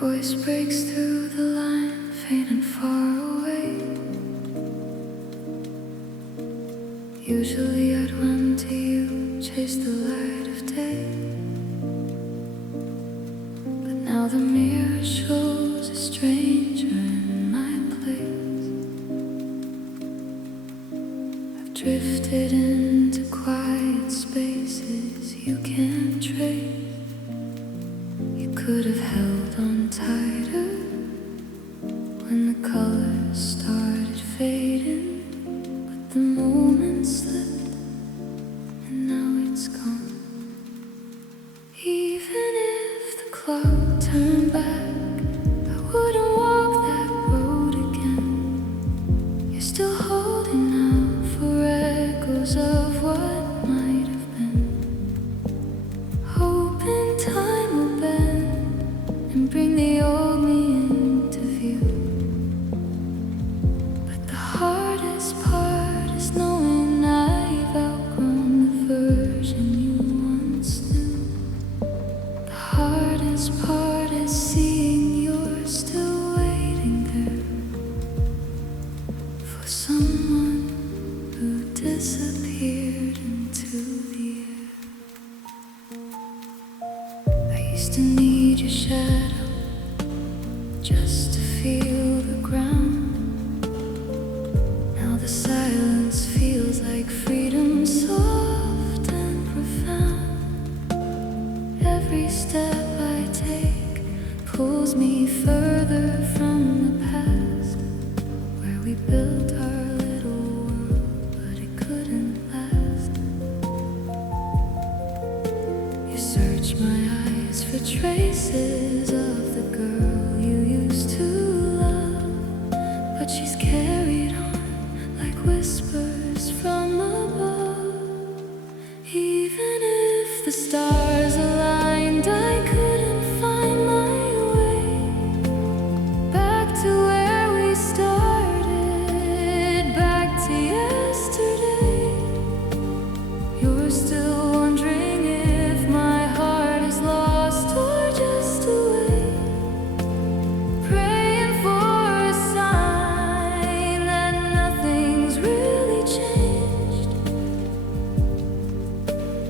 voice breaks through the line, faint and far away. Usually I'd run to you, chase the light of day. But now the mirror shows a stranger in my place. I've drifted into quiet spaces you can't trace. You could have held on tighter when the colors started fading, but the moment slipped and now it's gone. Even if the clock turned back, I wouldn't walk that road again. You're still holding out for echoes of what might have been, hoping time will bend and bring the old me into view. But the hardest part is knowing I've outgrown the version you once knew. The hardest part is seeing you're still waiting there for someone who disappeared into the air. I used to need your shadow just to feel the ground. Now the silence feels like freedom, soft and profound. Every step I take pulls me further from the past, where we built our little world, but it couldn't last. You search my eyes for traces of the girl you used to love, but she's carried on like whispers from above. Even if the stars aligned, I couldn't find my way back to where we started, back to yesterday. You're still wondering if my heart is lost or just away, praying for a sign that nothing's really changed.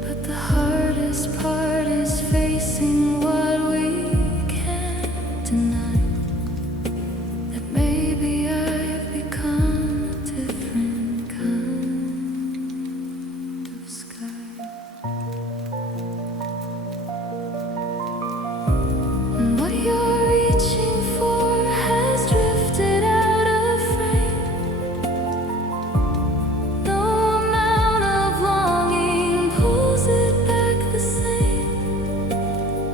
But the hardest part is facing what we can't deny, that maybe I've become a different kind of sky. And what you're reaching for has drifted out of frame. No amount of longing pulls it back the same.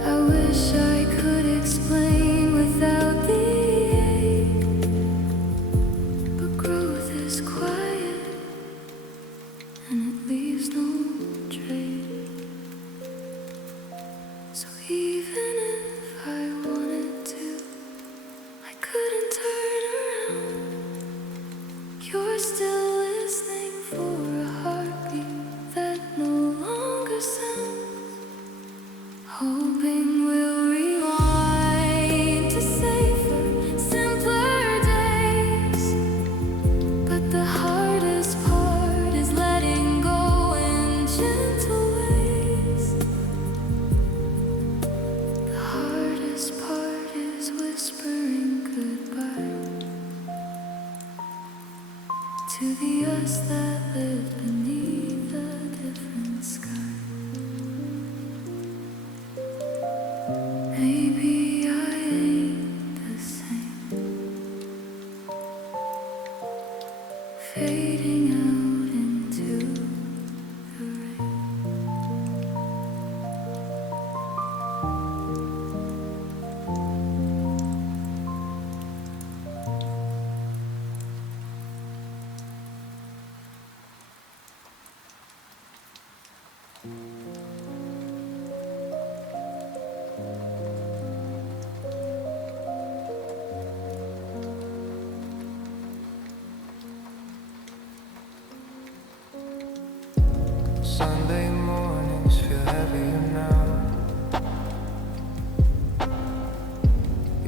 I wish I could explain without the ache, but growth is quiet and it leaves no trace. So even if I wanted to, I couldn't turn around. You're still listening for a heartbeat that no longer sounds, hoping we'll rewind to safer, simpler days. But the hardest part is letting go in gentle ways. The hardest part is whispering goodbye to the us that lived beneath a different sky. Maybe I ain't the same, fading out into the rain.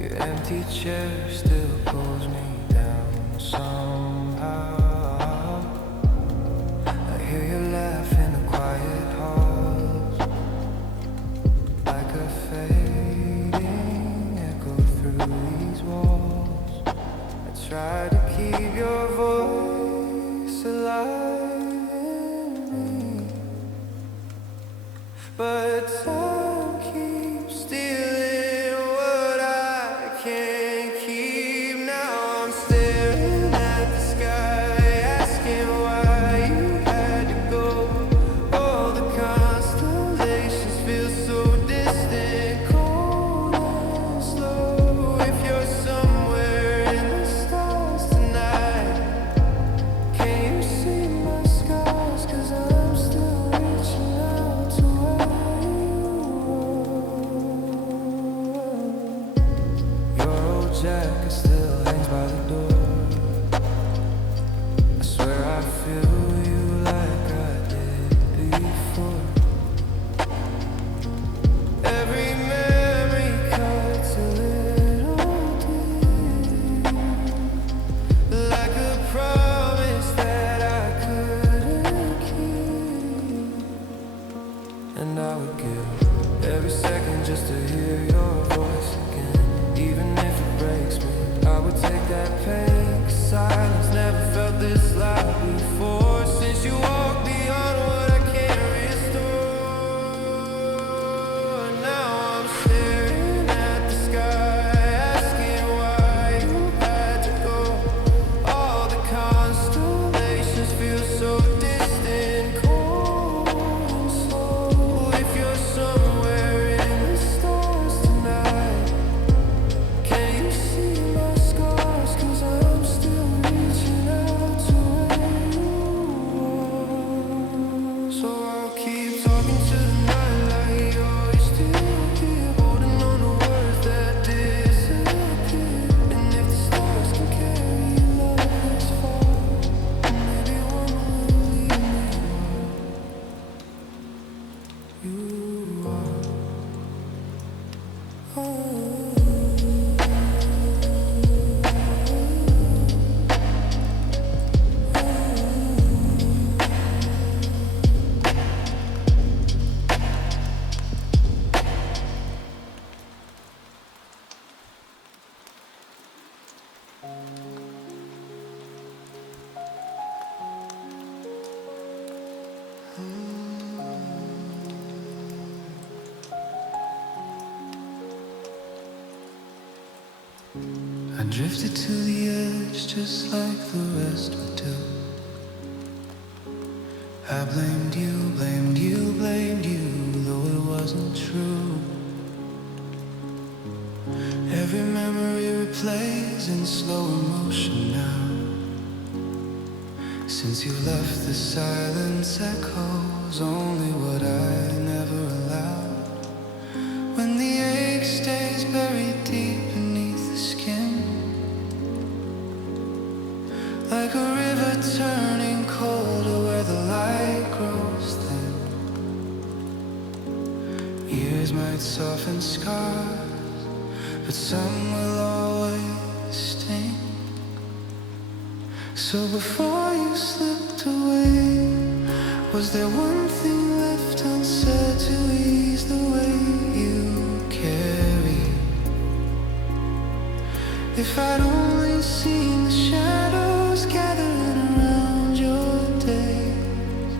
Your empty chair still pulls me down somehow. I hear you laugh in the quiet halls, like a fading echo through these walls. I try to keep your voice alive in me, but time keeps stealing what I can't keep. Now I'm staring at the sky, asking why you had to go. All the constellations feel so distant, cold and slow. If you're somewhere in the stars tonight, can you see my scars? 'Cause I'm still reaching out to where you are. Your old jacket still hangs by the door. I swear I feel you like I did before. Every memory cuts a little deep, like a promise that I couldn't keep. And I would give every second just to hear your voice again. Even if it breaks me, I would take that pain, 'cause silence never felt this loud before. Since you walked beyond what I can't restore, now I'm staring at the sky, asking why you had to go. All the constellations feel so distant, cold and slow. If you're somewhere in the stars tonight, can you see my scars? 'Cause I'm still reaching out to where you are. So I'll keep talking to the night like you're still here, holding on to words that disappear. And if the stars can carry love this far, maybe one will lead me where you are. I drifted to the edge just like the rest would do. I blamed you, blamed you, blamed you, though it wasn't true. Every memory replays in slow motion now. Since you left, the silence echoes only what I never allowed. When the ache stays buried deep beneath the skin, like a river turning colder where the light grows thin. Years might soften scars, but some will always sting. So before you slipped away, was there one thing left unsaid to ease the weight you carry? If I'd only seen the shadows gathering around your days,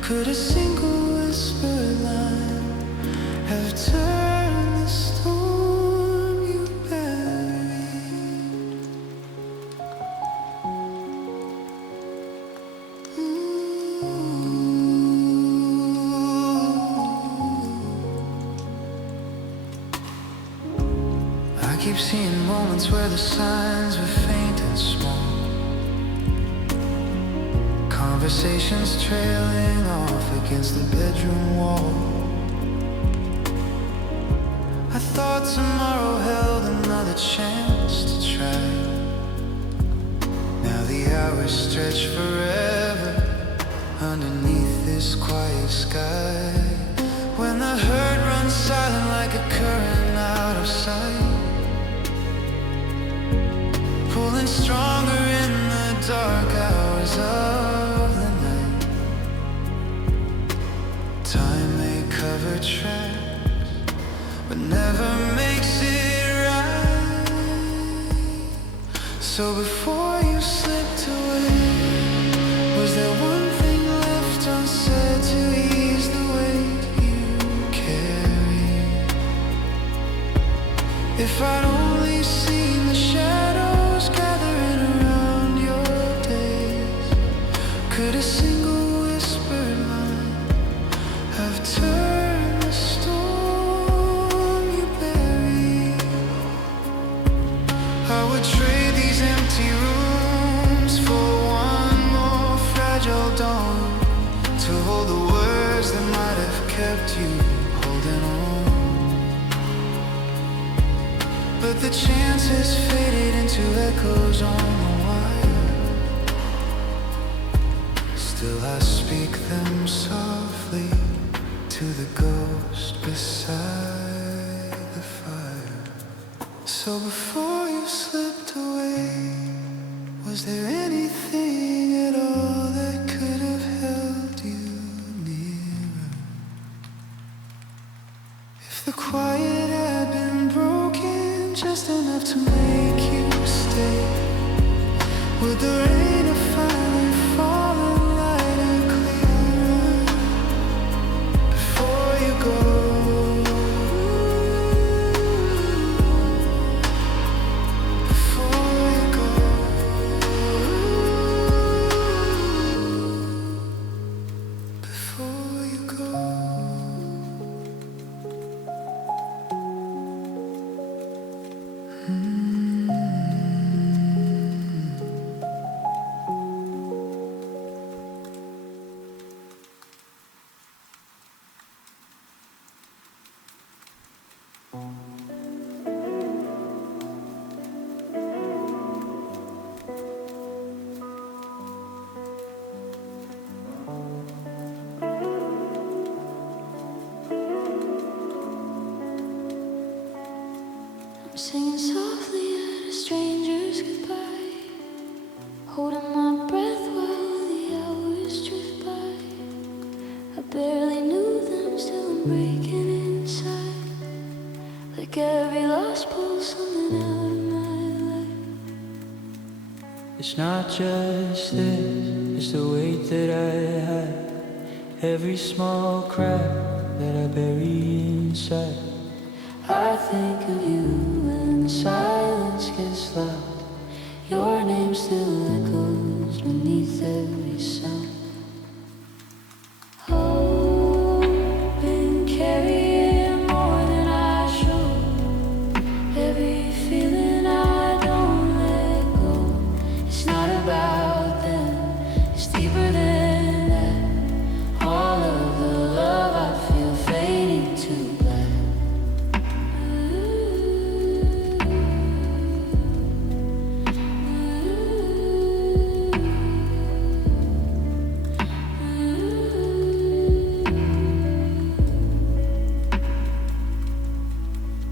could a single whispered line have turned the storm you buried? I keep seeing moments where the signs were faint and small, conversations trailing off against the bedroom wall. I thought tomorrow held another chance to try. Now the hours stretch forever underneath this quiet sky. When the hurt runs silent like a current out of sight, shadows of the night. Time may cover tracks, but never makes it right. So before you slipped away, was there one thing left unsaid to ease the weight you carry? If I'd only seen the shadows gathering around your days, could a single whispered line have turned the storm you buried? I would trade these empty rooms for one more fragile dawn, to hold the words that might have kept you holding on. But the chances faded into echoes on the wire. Still I speak them softly to the ghost beside the fire. So before you slipped away, was there anything at all that could have held you nearer? If the quiet had been broken just enough to make you stay, would the rain have finally fallen lighter, clearer before you go? Before you go. Before you go. I'm singing softly at a stranger's goodbye, holding my breath while the hours drift by. I barely knew them, still I'm breaking inside, like every lost pull something out of my life. It's not just this, it's the weight that I hide, every small crack that I bury inside. I think of you when the silence gets loud, your name still echoes beneath every sound. Hope and carrying more than I show, every feeling I don't let go. It's not about them, it's deeper than that. All of the love I feel fading to black.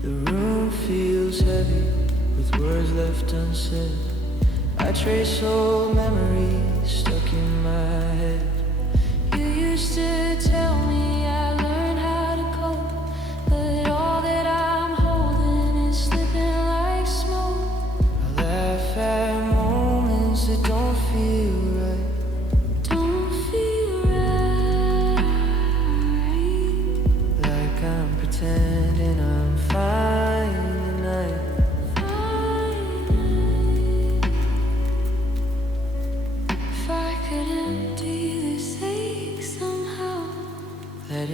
The room feels heavy with words left unsaid. I trace old memories stuck in my head. You used to tell me I learned how to cope, but all that I'm holding is slipping like smoke. I laugh at moments that don't feel right, Don't feel right. like I'm pretending I'm fine tonight. If I could empty this ache somehow, Let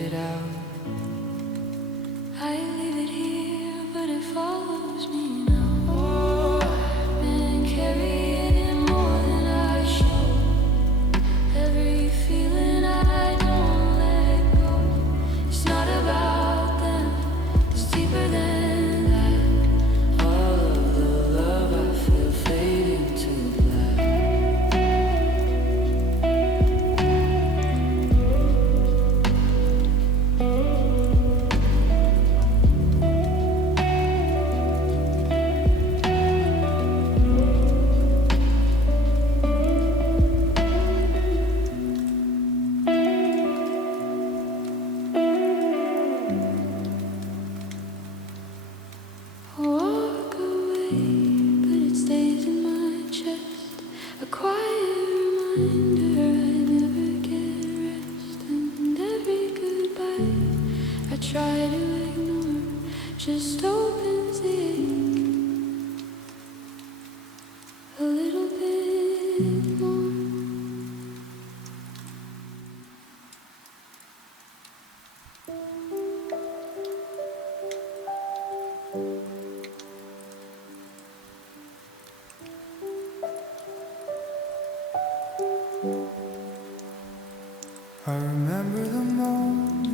away, but it stays in my chest. A quiet reminder I never get rest, and every goodbye I try to ignore just opens the ache a little bit more. I remember the moment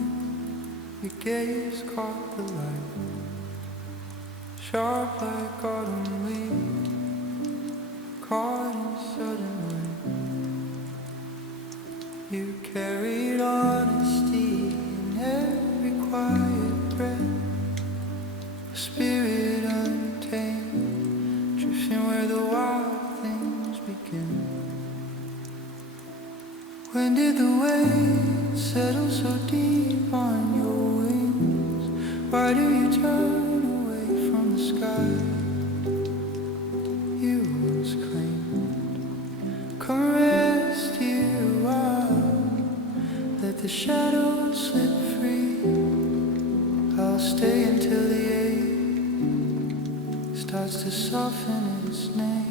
your gaze caught the light, sharp like autumn leaves, caught in sudden rain. You carried honesty in every quiet breath, a spirit untamed, drifting where the wild things begin. When did the waves settle so deep on your wings? Why do you turn away from the sky you once claimed? Come rest here a while, let the shadows slip free. I'll stay until the ache starts to soften its name.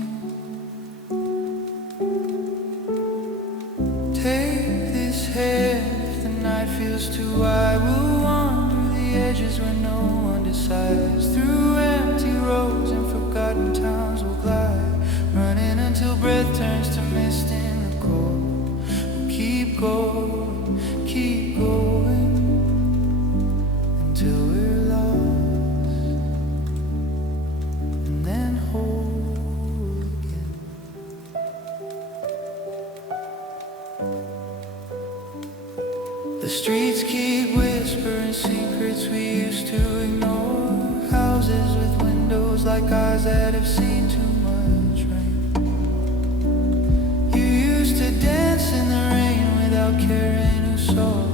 Take this hand if the night feels too wide. We'll wander the edges where no one decides. Through empty roads and forgotten towns we'll glide, running until breath turns to mist in the cold. We'll keep going until we're lost, and then whole again. The streets keep whispering secrets we used to ignore. Houses with windows like eyes that have seen too much rain. You used to dance in the rain without caring who saw.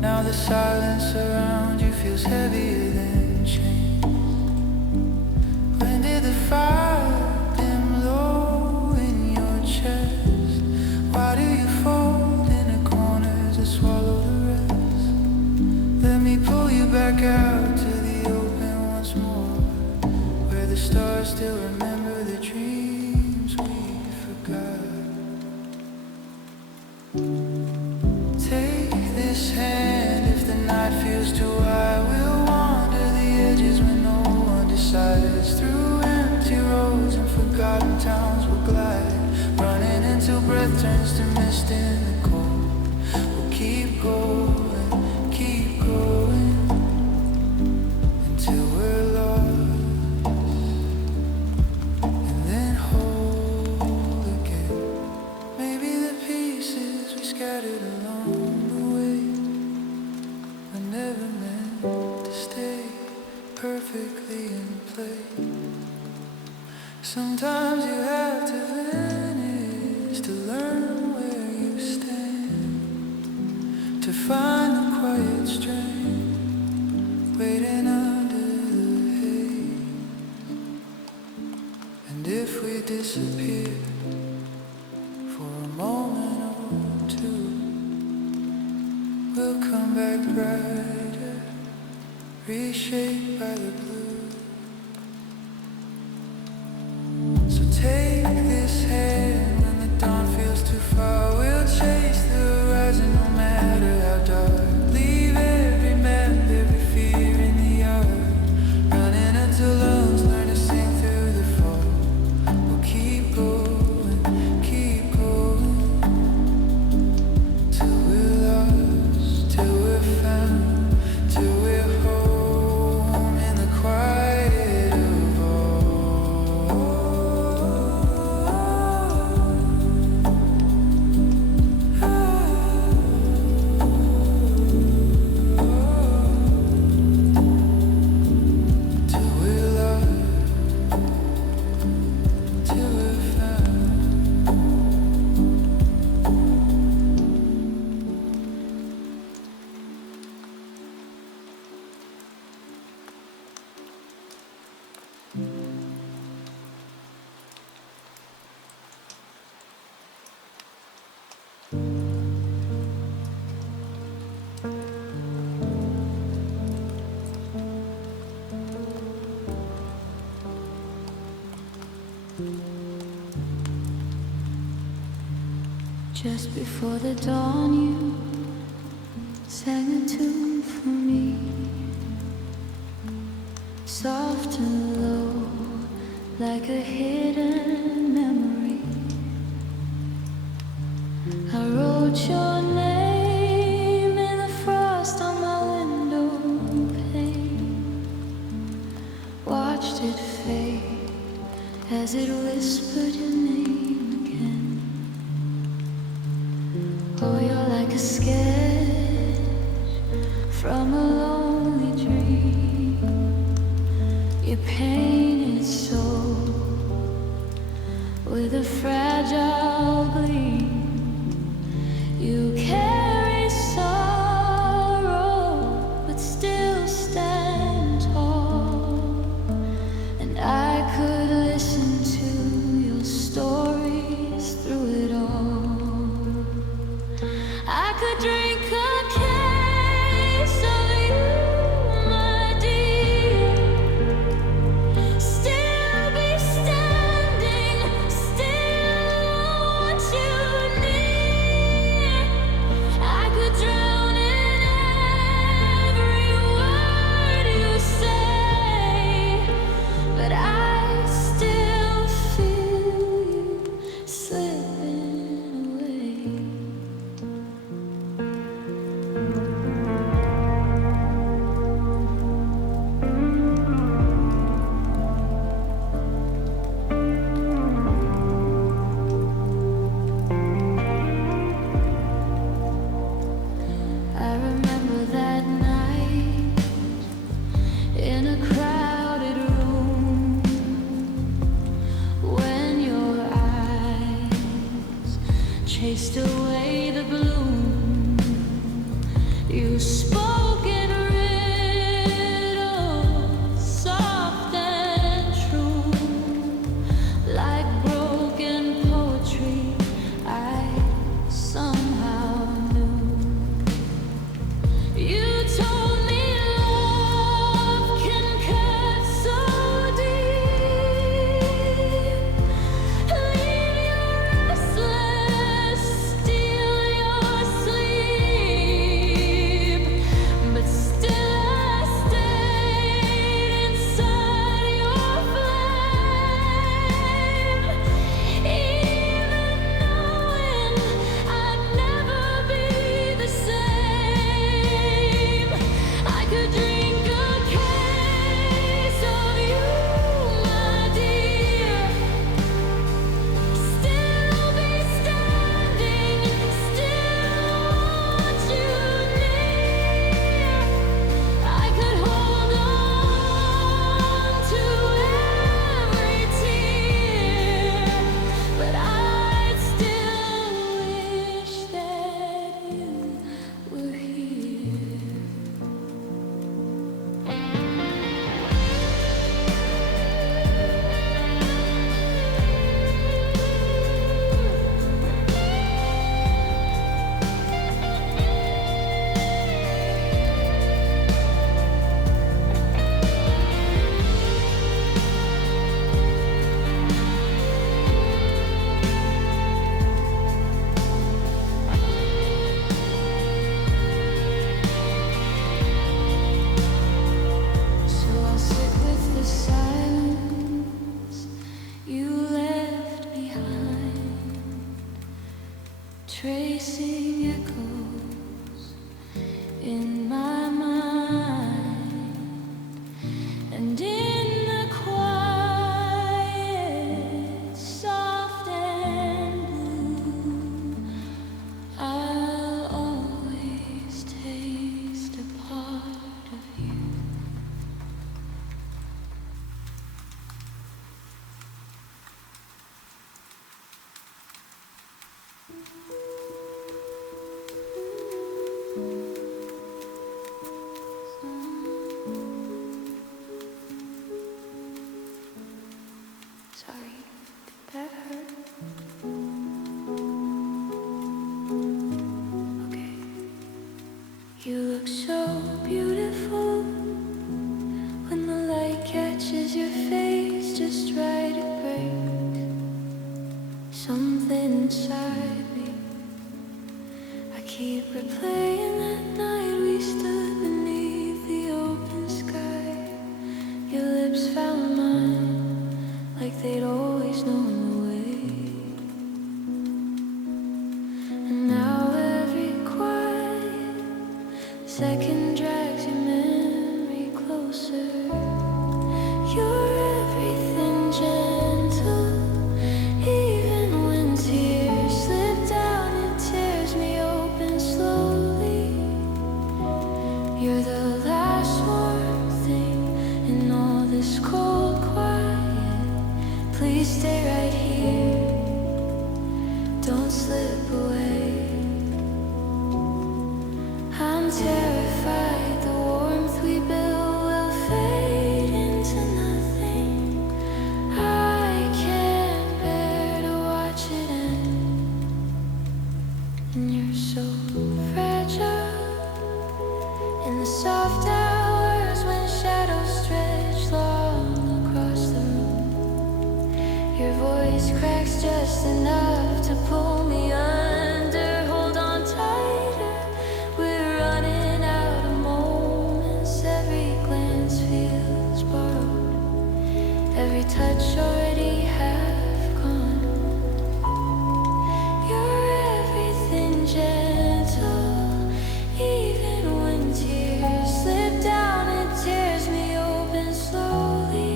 Now the silence around you feels heavier than chains. When did the fire dim low in your chest? Why do you fold into corners and swallow the rest? Let me pull you back out to the open once more, where the stars still remember the dreams we forgot. Take this hand if the night feels too wide. We'll wander the edges when no one decides. Through empty roads and forgotten towns we'll glide, running until breath turns to mist in the cold. We'll keep going until we're lost, and then whole again. Maybe the pieces we scattered along the way were never meant to stay perfectly in place. Sometimes you have to vanish to learn where you stand, to find the quiet strength waiting under the haze. And if we disappear for a moment or two, we'll come back brighter, reshaped by the blue. So take this hand when the dawn feels too far. We'll chase the horizon no matter how dark. Leave every map, every fear in the yard, running until lungs learn to sing through the fog. We'll keep going till we're lost, till we're found, till we're home in the quiet. Just before the dawn, you sang a tune for me, soft and low, like a hidden memory. I wrote your name in the frost on my window pane, watched it fade as it whispered your name again. Oh, you're like a sketch from a lonely dream. You painted soul with a fragile gleam. You carry sorrow, but still stand tall. And I could listen to your stories through it all. I could drink a case of you, my dear. Still be standing, still want you near. I could drown in every word you say, but I still feel you slipping away. I remember that night in a crowded room when your eyes chased away the bloom. You spoke in riddles, soft and true, like broken poetry I somehow knew. You told me love can cut so deep, leave you restless, steal your sleep. But still I stayed inside your flame, even knowing I'd never be the same. I could drink a case of you, my dear. Still be standing, still want you near. I could hold on to every tear, but I'd still wish that you were here. So I'll sit with the silence you left behind, tracing echoes in my mind, and in the quiet, soft and blue, I'll always taste a part of you. Sorry, did that hurt? Okay. You look so beautiful when the light catches your face just right at break. inside me. I keep replaying that night we stood beneath the open sky. Your lips found mine like they'd always known the way. And now every quiet second drags your memory closer. You're everything gentle, even when tears slip down, it tears me open slowly. You're the last warm thing in all this cold quiet. Please stay right here, don't slip away. I'm terrified the warmth we built will fade into nothing. I can't bear to watch it end. And you're so fragile in the soft hours when shadows stretch long across the room. Your voice cracks just enough to pull me under. Hold on tighter, we're running out of moments. Every glance feels borrowed, every touch already half gone. You're everything gentle, even when tears slip down, it tears me open slowly.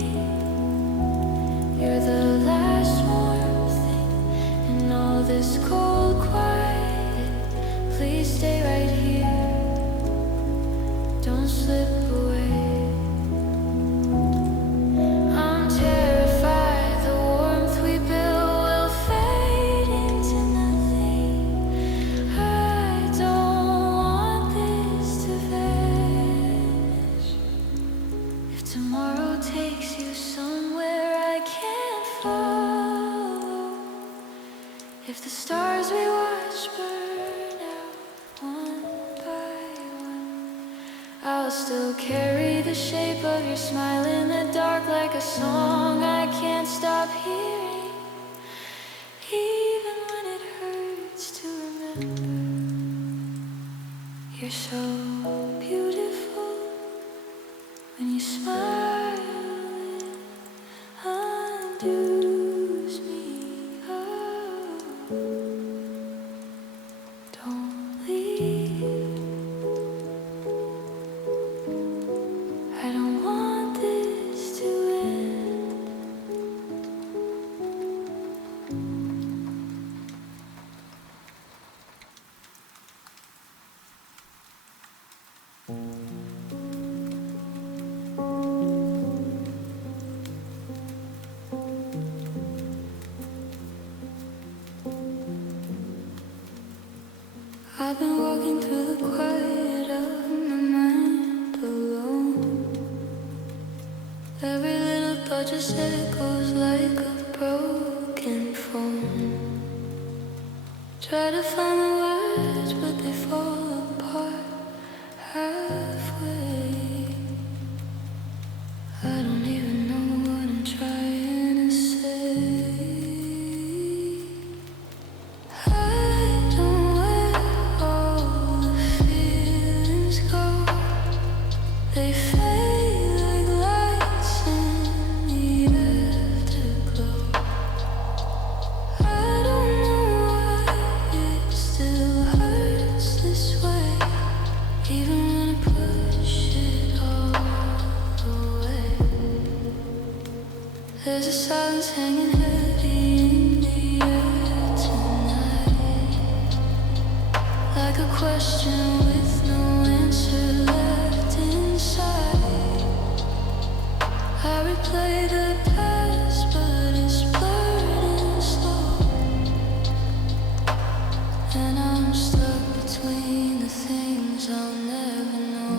You're the last warm thing in all this cold quiet. Please stay right here, don't slip away. I'm terrified the warmth we built will fade into nothing. I don't want this to vanish. If tomorrow takes you somewhere I can't follow, if the stars we watch burn out one by one, I'll still carry the shape of your smile in the dark like a song I can't stop hearing, even when it hurts to remember. You're so beautiful when you smile, it undoes me. Oh, don't leave. I don't want this to end. I've been walking through the quiet of my mind alone. Every little thought just echoes like a broken phone. Try to find the words, but they fall apart halfway. I don't even know what I'm trying to say. I don't let all the feelings go. They fade like lights in the afterglow. I don't know why it still hurts this way, even when I push it all away. There's a silence hanging heavy in the air tonight, like a question with no answer left inside. I replay the past, but it's blurred and slow, and I'm stuck between the things I'll never know.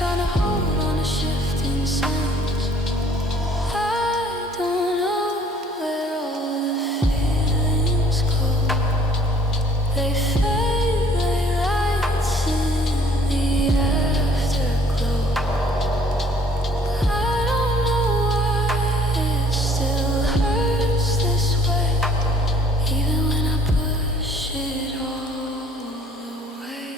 trying to hold on to shifting sands. I don't know where all the feelings go. They fade like lights in the afterglow. I don't know why it still hurts this way, even when I push it all away.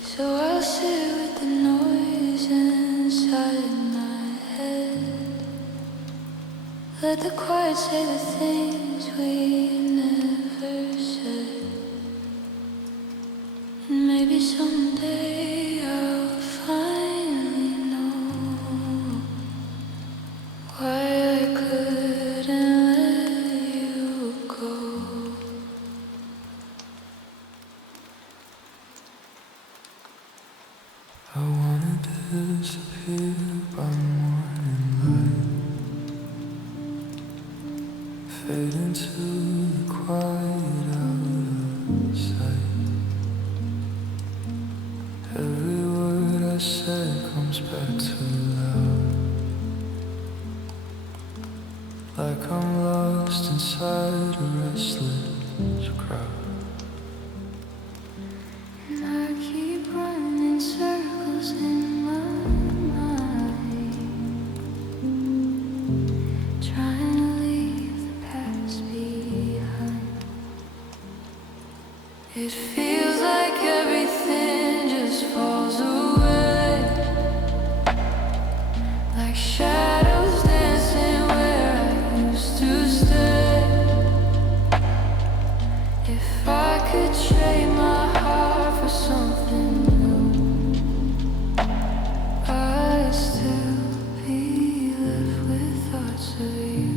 So I'll sit with the noise inside my head. Let the quiet say the things we never said. And maybe someday I'll finally know why I couldn't let you go. I wanna disappear by morning light, fade into the quiet out of sight. Every word I said comes back too loud, like I'm lost inside a restless crowd. And I keep running circles in my mind, trying to leave the past behind. It feels like everything just falls away, like shadows dancing where I used to stay. If I could trade my heart for something new, I'd still be left with thoughts of you.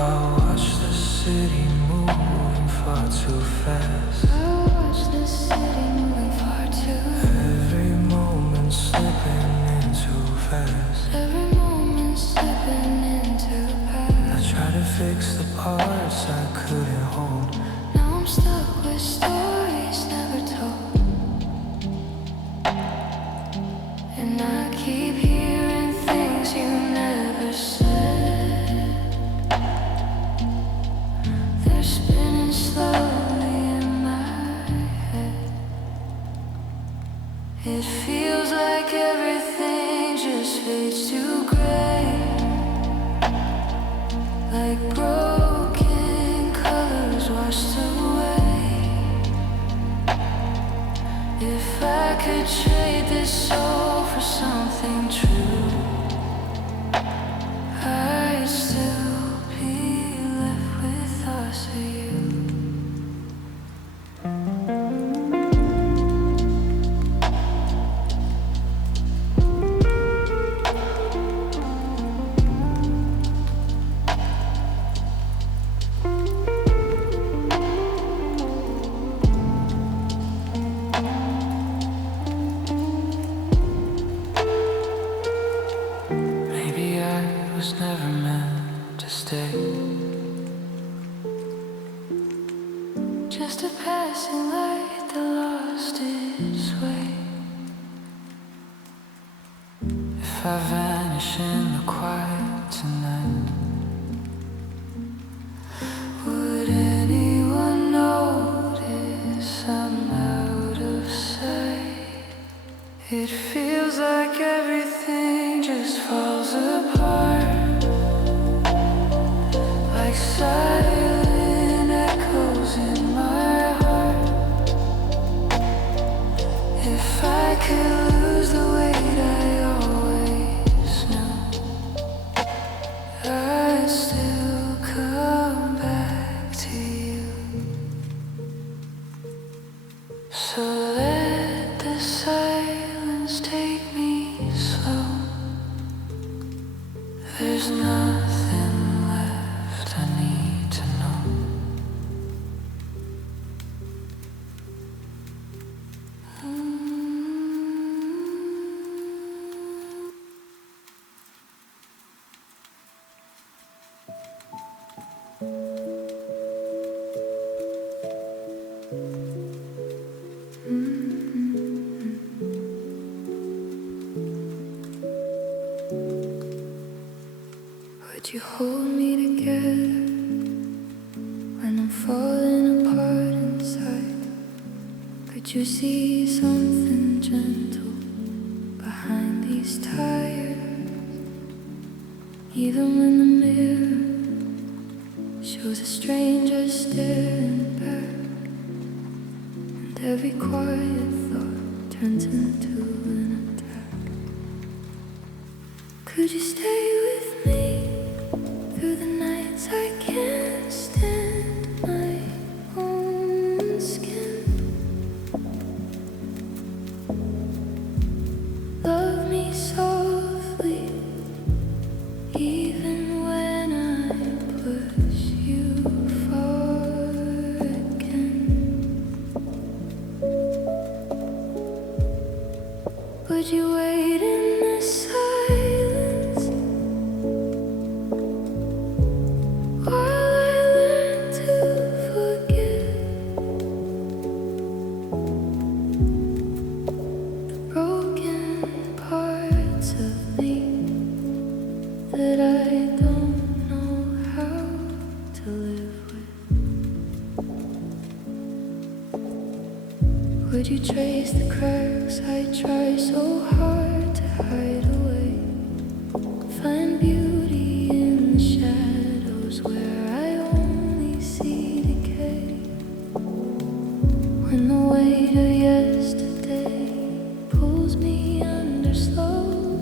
I watch the city moving far too fast. I watch the city moving far too fast. Every moment slipping in too fast. Every moment slipping into I past. try to fix the parts I couldn't hold. Now I'm stuck with stories never told, and I keep hearing things you never said. They're spinning slowly in my head. It feels like everything just fades to gray, like broken colors washed away. If I could trade this soul for something true, I'd still be left with thoughts of you. Maybe I was never meant to stay. Just a passing light that lost its way. If I vanish in the quiet tonight, Would anyone notice I'm out of sight? It feels like everything just falls apart, like silent echoes in my heart. If I could lose the weight I always Could you hold me together when I'm falling apart inside? Could you see something gentle behind these tires? Even when the mirror shows a stranger staring back, and every quiet thought turns into an attack. Could you stay with me through the nights I can't stand my own skin? Love me softly, even when I push you far again. Would you wait in the silence while I learn to forget the broken parts of me that I don't know how to live with? Would you trace the cracks I try so hard to hide away? Find beauty in the shadows where I only see decay. When the weight of yesterday pulls me under slow,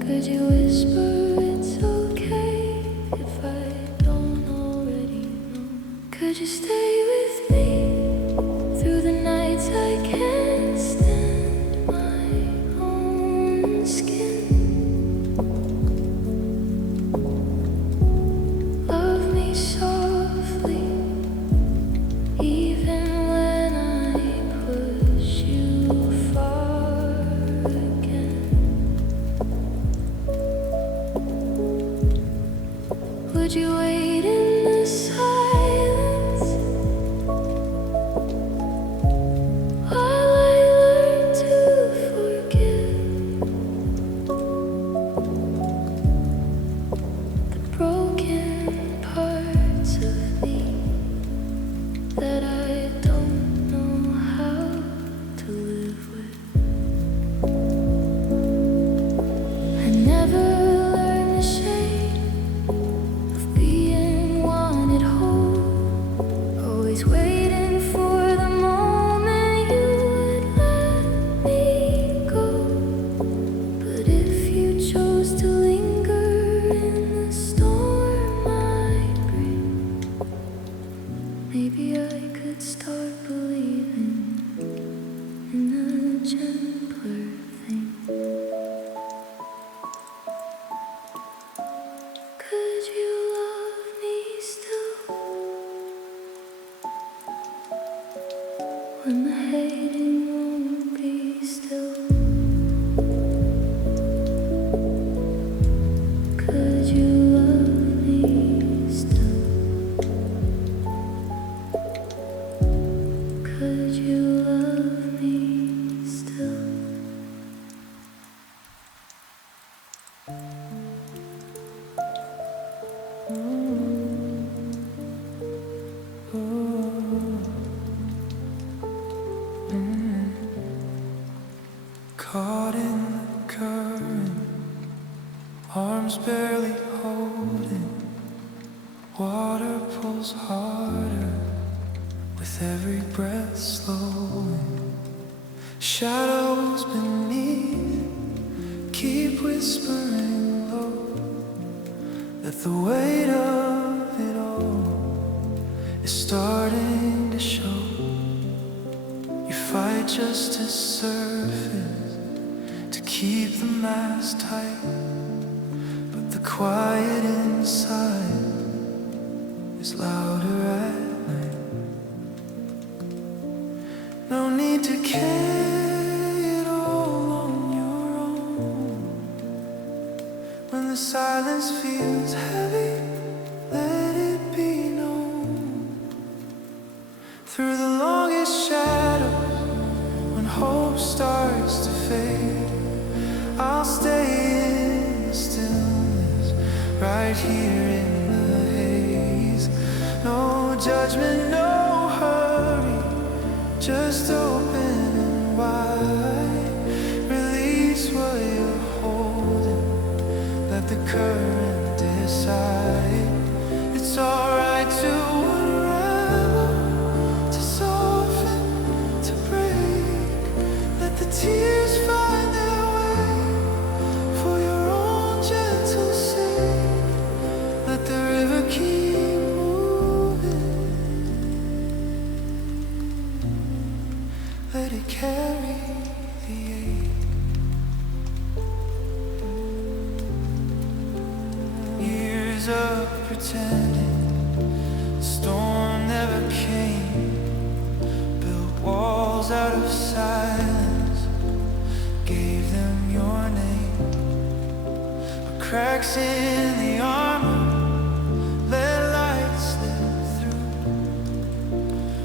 could you whisper it's okay if I don't already know? Could you stay with me through the nights I can't stand my own skin? Love me softly, even when I push you far again. Would you wait in the silence while I learn to forget the broken parts of me that I don't know how to live with? I never learned the shame of being wanted whole, always waiting for the moment you would let me go. But if you chose to linger in the storm I bring, maybe I could start believing in a gentler thing. Could you love me still when the hating won't be still? Could you love me still? Could you love me still? Caught in the current, arms barely holding. Water pulls harder with every breath slowing. Shadows beneath keep whispering low that the weight of it all is starting to show. You fight just to surface, to keep the mask tight, but the quiet inside is louder at night. No need to carry it all on your own. When the silence feels heavy, let it be known. Through the longest shadows, when hope starts to fade, I'll stay in the stillness, right here in the haze. No judgment, no hurry, just open and wide. Release what you're holding, let the current decide. It's alright to unravel, to soften, to break. Let the tears find their way for your own gentle sake. Let the river keep moving. Let it carry the ache. Years of pretending, storm never came. Built walls out of silence, gave them your name. But cracks in the armor, let light slip through,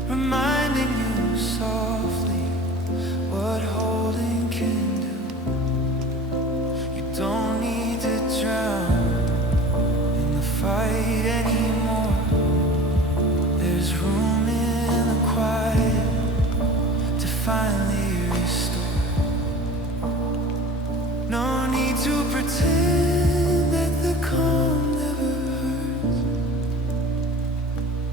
reminding you softly what holding can do. You don't need to drown in the fight anymore. There's room in the quiet to finally restore. No need to pretend that the calm never hurts,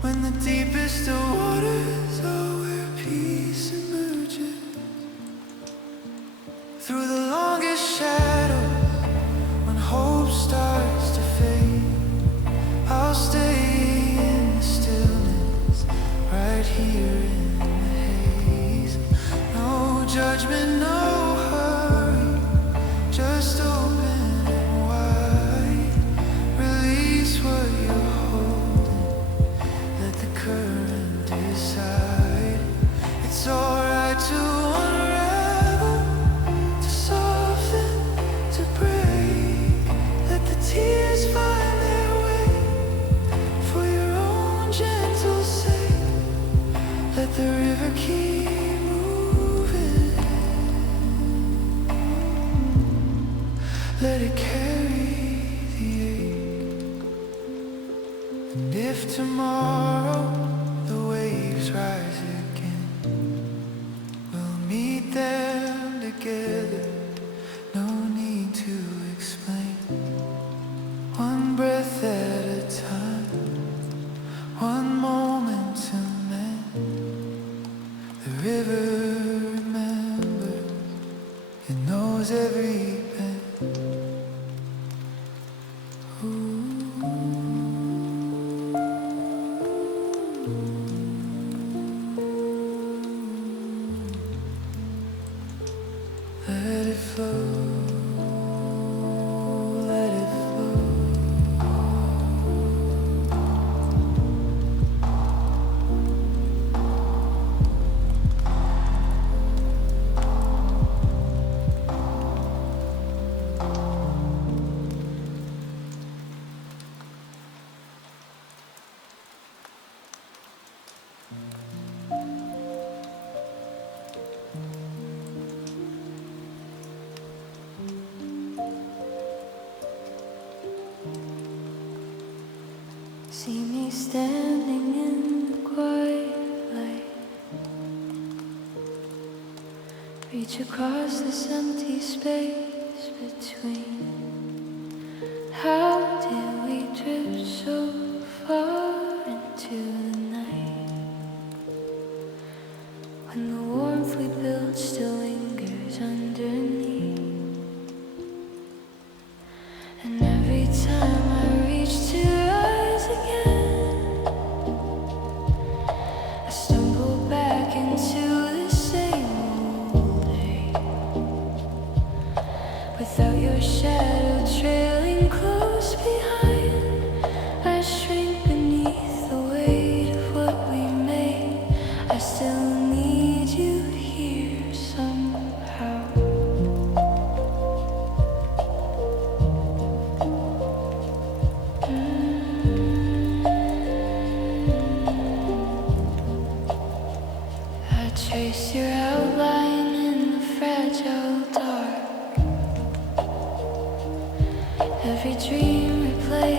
when the deepest of waters are where peace emerges. Through the longest shadows, when hope starts to fade, I'll stay in the stillness, right here in the haze. No judgment, no hurry, just open and wide. Release what you're holding, let the current decide. It's alright to unravel, to soften, to break. Let the tears find their way for your own gentle sake. Let the river keep moving. Let it carry the ache. And if tomorrow the waves rise again, we'll meet them together. No need to explain. One breath at a time, one moment to mend. The river remembers, it knows every bend. Let it flow, let it flow. See me standing in the quiet light, reach across this empty space between. How did we drift so far into the night, when the warmth we built still lingers underneath? And every time I reach to rise again, I stumble back into the same old day, without your shadow trailing close behind. I shrink beneath the weight of what we made. I still need you here somehow. I trace your outline in the fragile dark. Every dream replays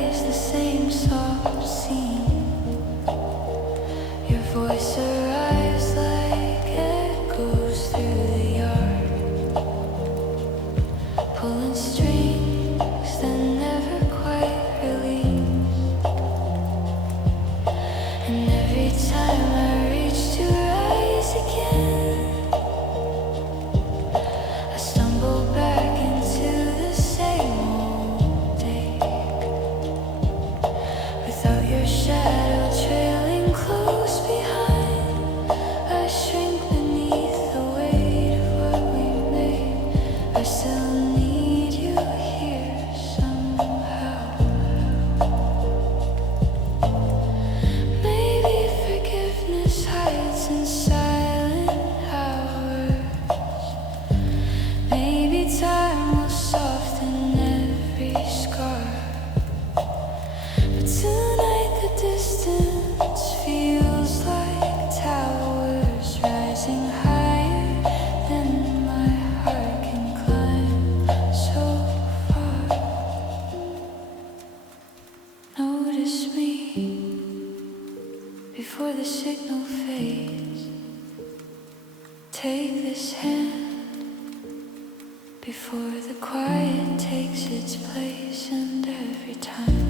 before the quiet takes its place, and every time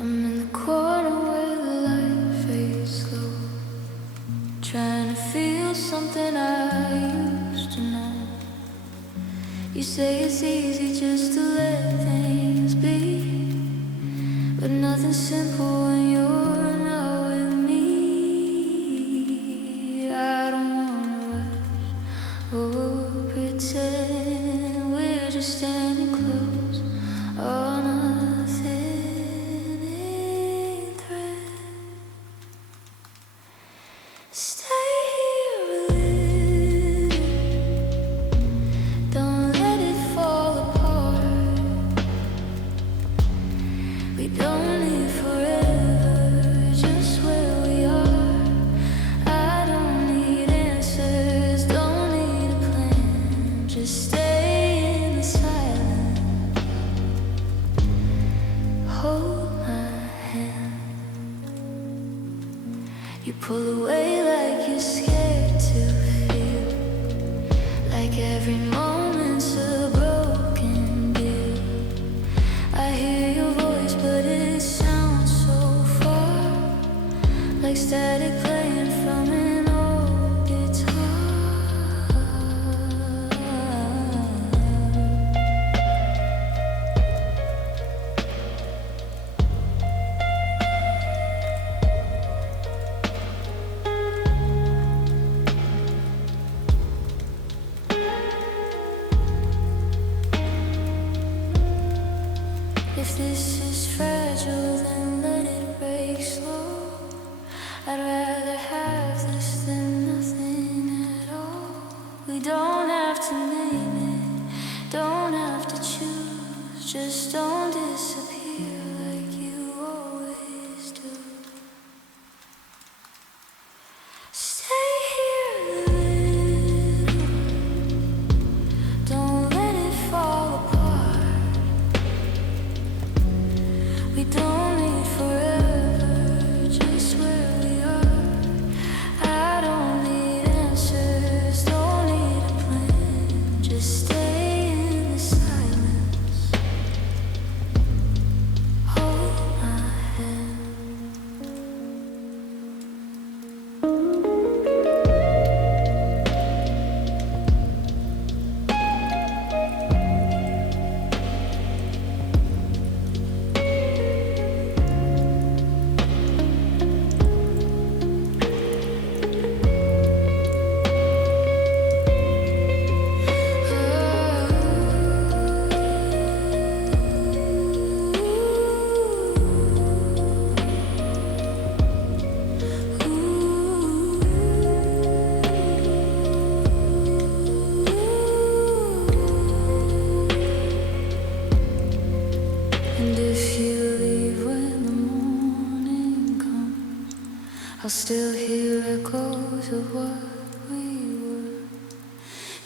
I'm in the corner where the light fades slow, trying to feel something I used to know. You say it's easy just to let things be, but nothing's simple when you're not with me. I don't wanna rush or pretend we're just standing close on a thinning thread. Stay here a little, don't let it fall apart. We don't live forever, just where we are. I don't need answers, don't need a plan. Just stay in the silence, hold my hand. You pull away like you're scared to feel, like every moment's a broken deal. I hear your voice, but it sounds so far, like static playing from an old guitar. If this is fragile, then let it break slow. I'd rather have this than nothing at all. We don't have to name it, don't have to choose. Just don't disappear like you always do. Stay here a little, don't let it fall apart. We don't need forever, just where we are. I don't need answers, don't need a plan. Just stay in the silence, hold my hand. And if you leave when the morning comes, I'll still hear echoes of what we were.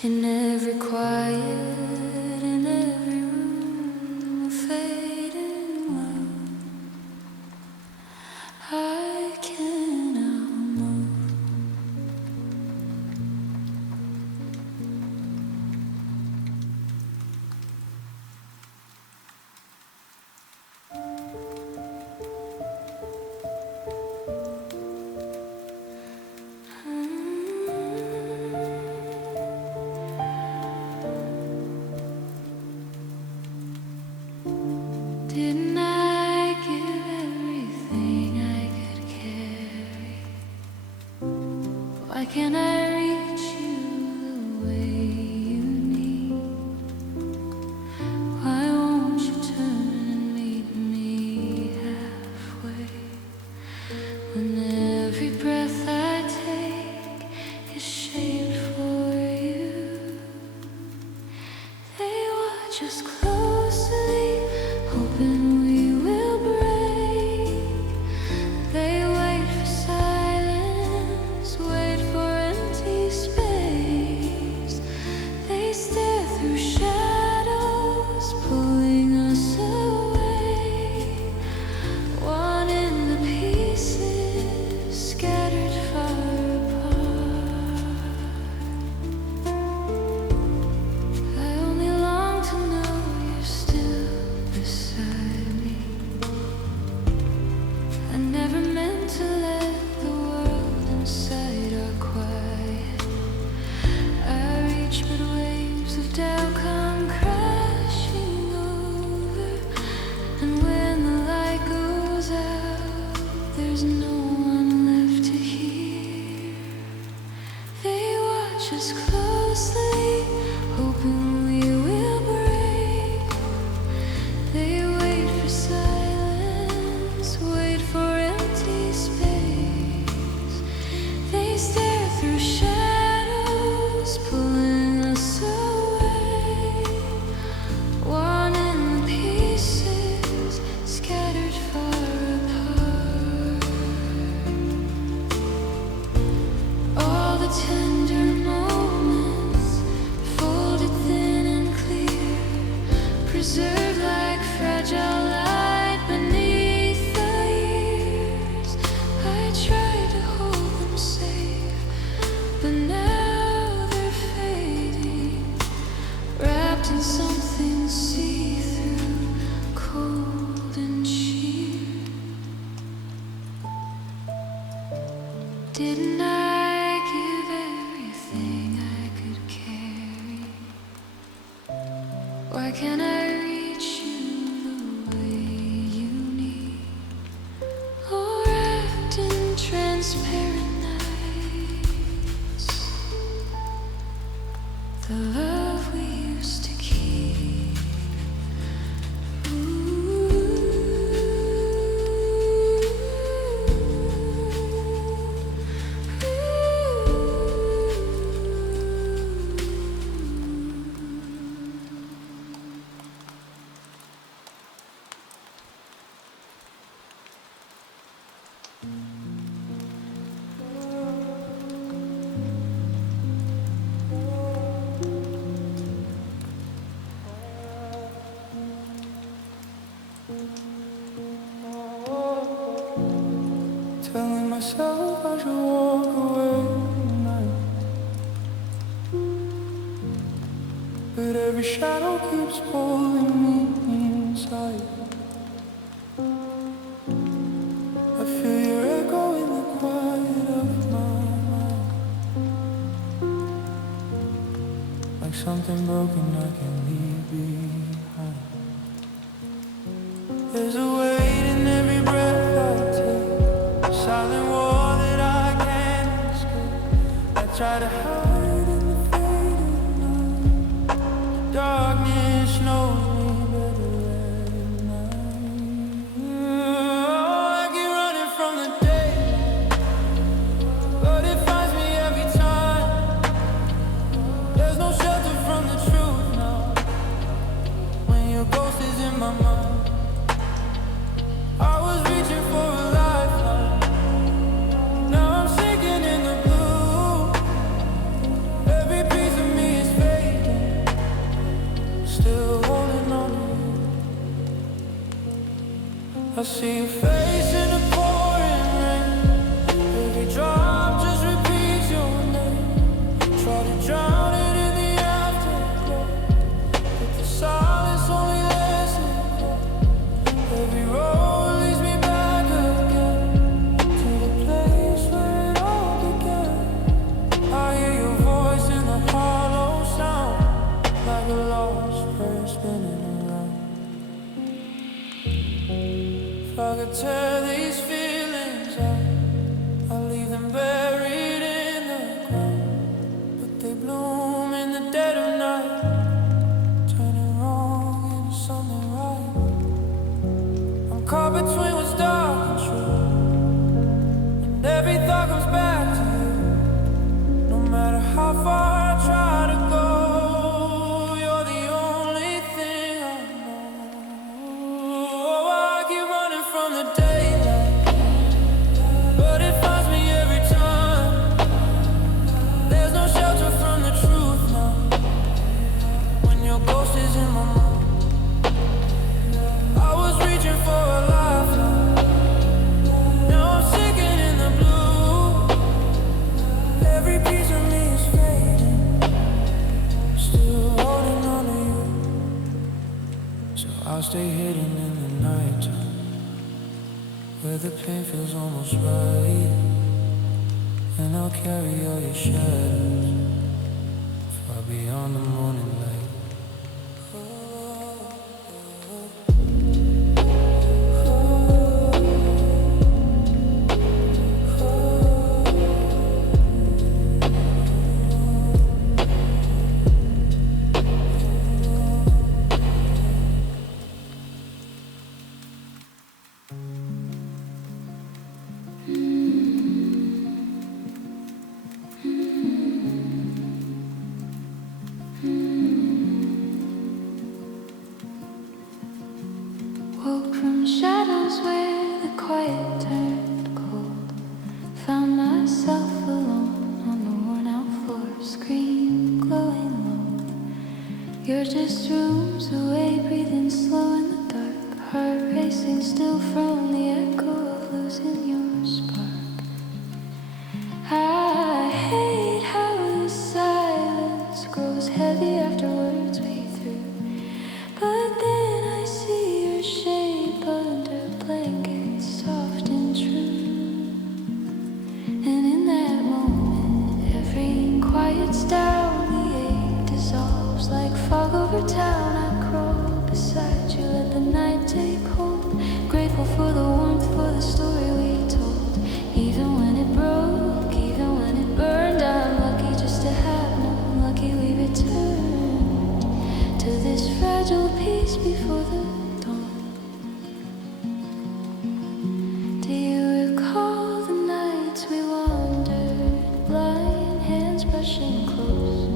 In every quiet, in every room, a fading world. I cannot move. watch us closely, hoping we will break. They wait for silence, wait for empty space. They stare through shadows, pulling us away. One in the pieces, scattered far apart. I only long to know you're still beside me. I never meant to let the world inside our quiet. I reach, but waves of doubt come crashing over. And when the light goes out, there's no one left to hear. They watch us closely, hoping we will break. They wait for silence, wait for empty space. They stare through shadows, pulling us away. One in the pieces, scattered far apart. All the tender moments, folded thin and clear, preserved like fragile light beneath the years. I tried to hold them safe, but now they're fading, wrapped in something see-through, cold and sheer. Didn't I give everything I could carry? Why can't I reach you the way you need? Oh, wrapped in transparent nights, the love we used to keep. Telling myself I should walk away tonight, but every shadow keeps pulling me inside. I feel your echo in the quiet of my mind, like something broken I can leave behind. There's a weight in every breath I take, a silent war that I can't escape. I try to hide in the fading night. The darkness knows me better at night. Oh, I keep running from the day, but it finds me every time. There's no shelter from the truth now, when your ghost is in my mind. I was reaching for a lifeline, now I'm sinking in the blue. Every piece of me is fading, still holding on to you. I see your face in the pouring rain, every drop just repeats your name. Try to drown it in the afterglow, but the silence only lets it go. Every road leads me back again to the place where it all began. I hear your voice in the hollow sound, like a lost prayer spinning around. If I could tear these feelings out, I'll leave them buried in the ground, but they bloom in the dead of night, turning wrong into something right. I'm caught between what's dark and true, and every thought comes back to you. No matter how far I try to go, you're the only thing stay hidden in the nighttime, where the pain feels almost right. And I'll carry all your shadows far beyond the morning light. Woke from shadows where the quiet turned cold. Found myself alone on the worn out floor, screen glowing low. You're just rooms away, breathing slow in the dark, heart racing still from the echo of losing your spark. I hate how the silence grows heavy after words we threw, but then I see your shape under blankets, soft and true. And in that moment, everything quiets down, the ache dissolves like fog over town. I crawl beside you, let the night take hold, grateful for the warmth, for the story we told. Even when it broke, even when it burned, I'm lucky just to have known, lucky we returned to this fragile peace before the dawn. Do you recall the nights we wandered, blind hands brushing close,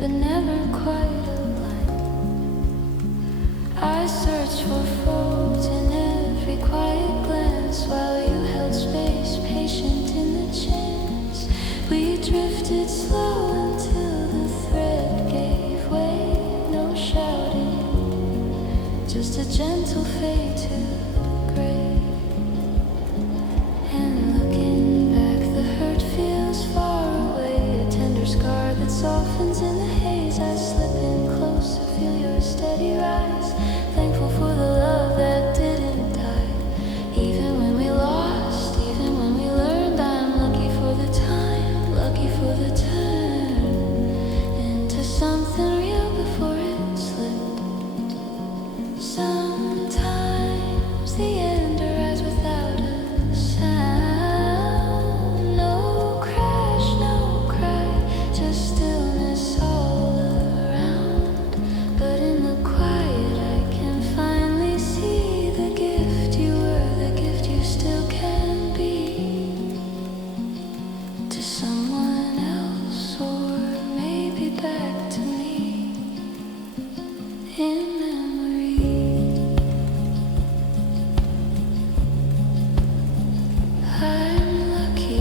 but never quite aligned? I searched for fault in every quiet glance, while you held space, patient in the chance. We drifted slow until the thread gave way, no shouting, just a gentle fade to gray. And looking back, the hurt feels far away, a tender scar that softens in the haze. I slip in closer, feel your steady rise, thankful for the love that didn't die. Even when we lost, even when we learned, I'm lucky for the time, lucky for the turn into something real before it slipped. Sometimes the end arrives without a sound, no crash, no cry, just stillness all around. But in the quiet I can finally see the gift you were, the gift you still can be, to someone else or maybe back to me in memory. I'm lucky,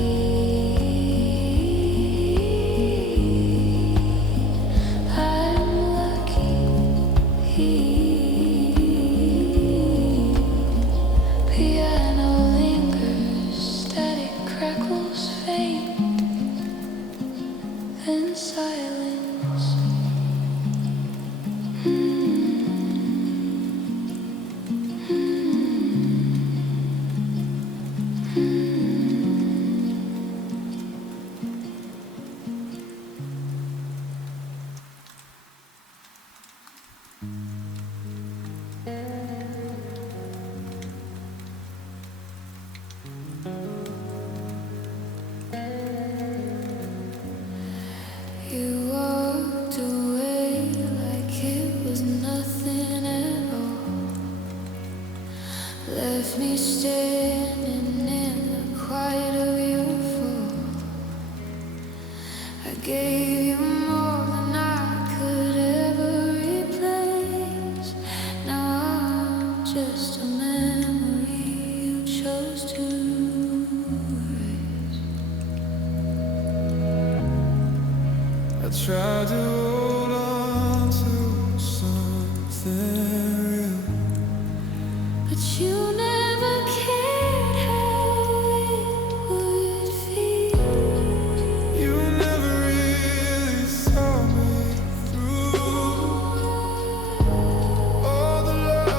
I'm lucky. Piano lingers, static crackles faint, then silence. You walked away like it was nothing at all, left me standing in the quiet of your fall. I gave you more than I could ever replace. Now I'm just a memory you chose to erase. I tried to hold on to something real, But you never cared how it would feel. you never really saw me through. All the love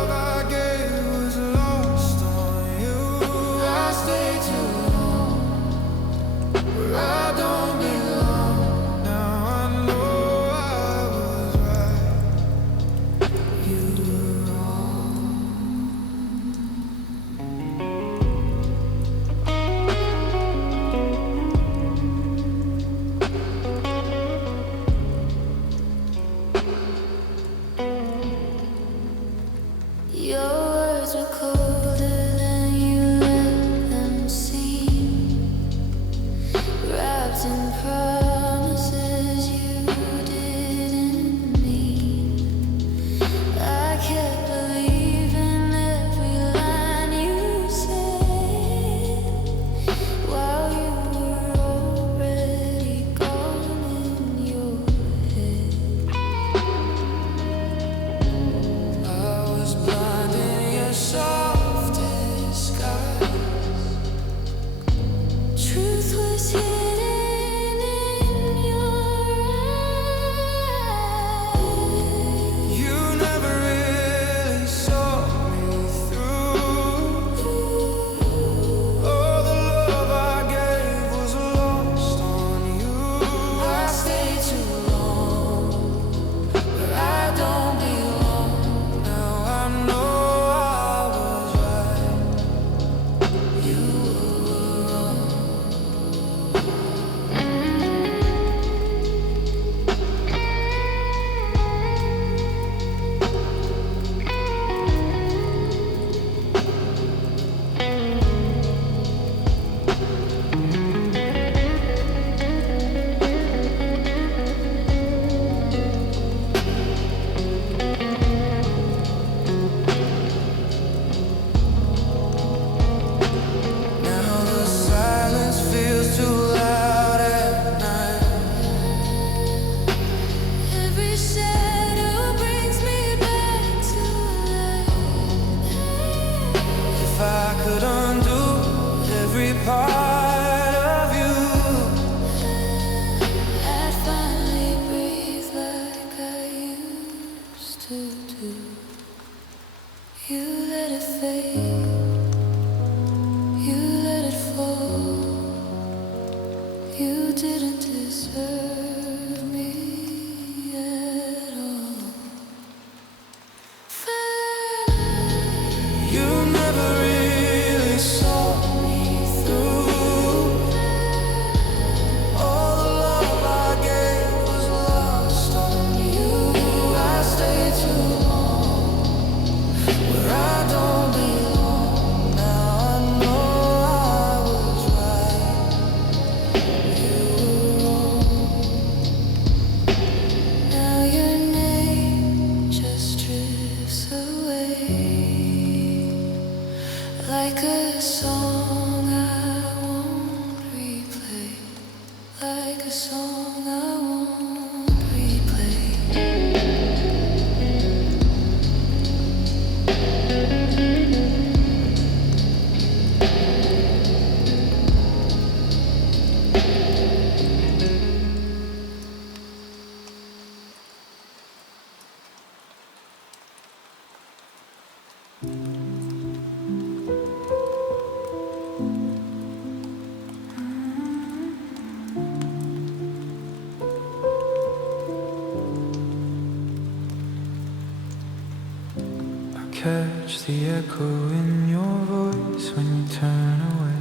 catch the echo in your voice when you turn away.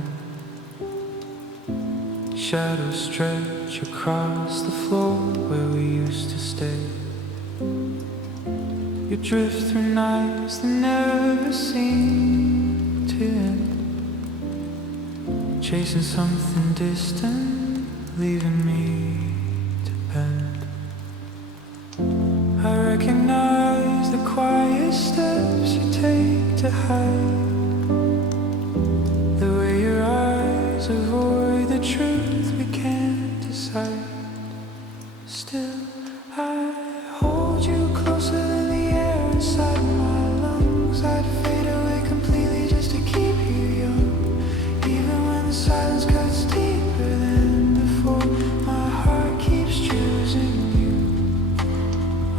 Shadows stretch across the floor where we used to stay. You drift through nights that never seem to end, chasing something distant, leaving me to bend. I recognize the quiet steps you take to hide, the way your eyes avoid the truth we can't decide. Still, I hold you closer than the air inside my lungs. I'd fade away completely just to keep you young, even when the silence cuts deeper than before. My heart keeps choosing you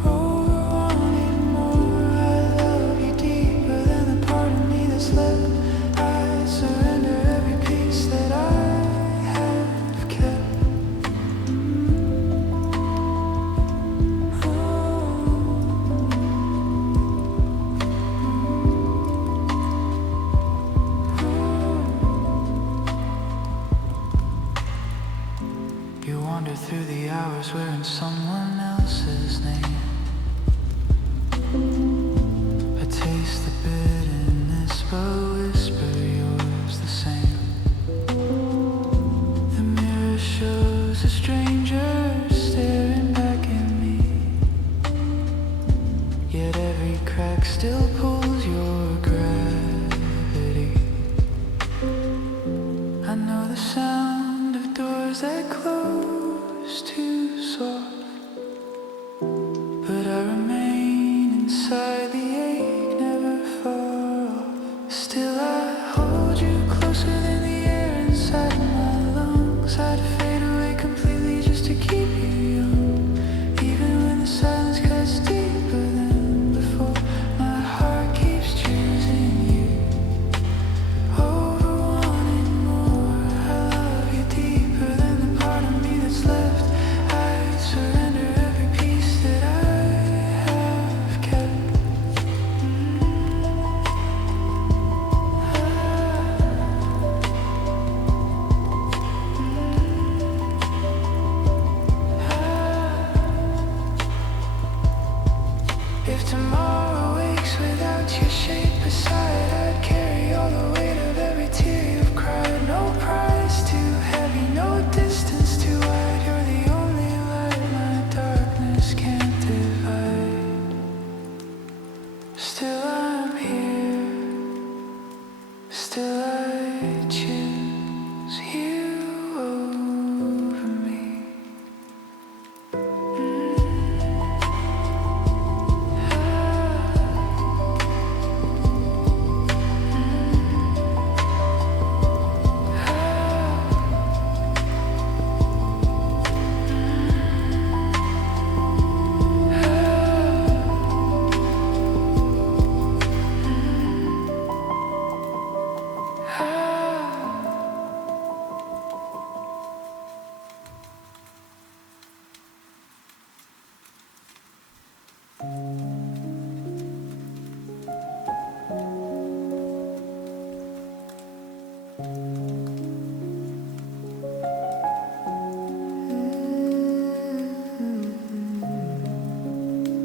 over wanting more. I love you deeper than the part of me that's left. I surrender every piece that I have kept. You wander through the hours wearing someone else's name. I taste the bitterness but whisper yours the same. The mirror shows a stranger staring back at me, yet every crack still pulls your gravity. I know the sound of doors that close too soft, but I remain inside, the ache never far off. Still I hold you closer than the air inside my lungs. I'd fade away completely just to keep you young, even when the silence cuts deeper than before. My heart keeps choosing you over wanting more. I love you deeper than the part of me that's left. I surrender every piece that I have kept. If tomorrow wakes without your shape beside, I'd carry all the weight of every tear you've cried. No prize too heavy, no distance too wide. You're the only light my darkness can't divide. Still I'm here, still I choose you over me.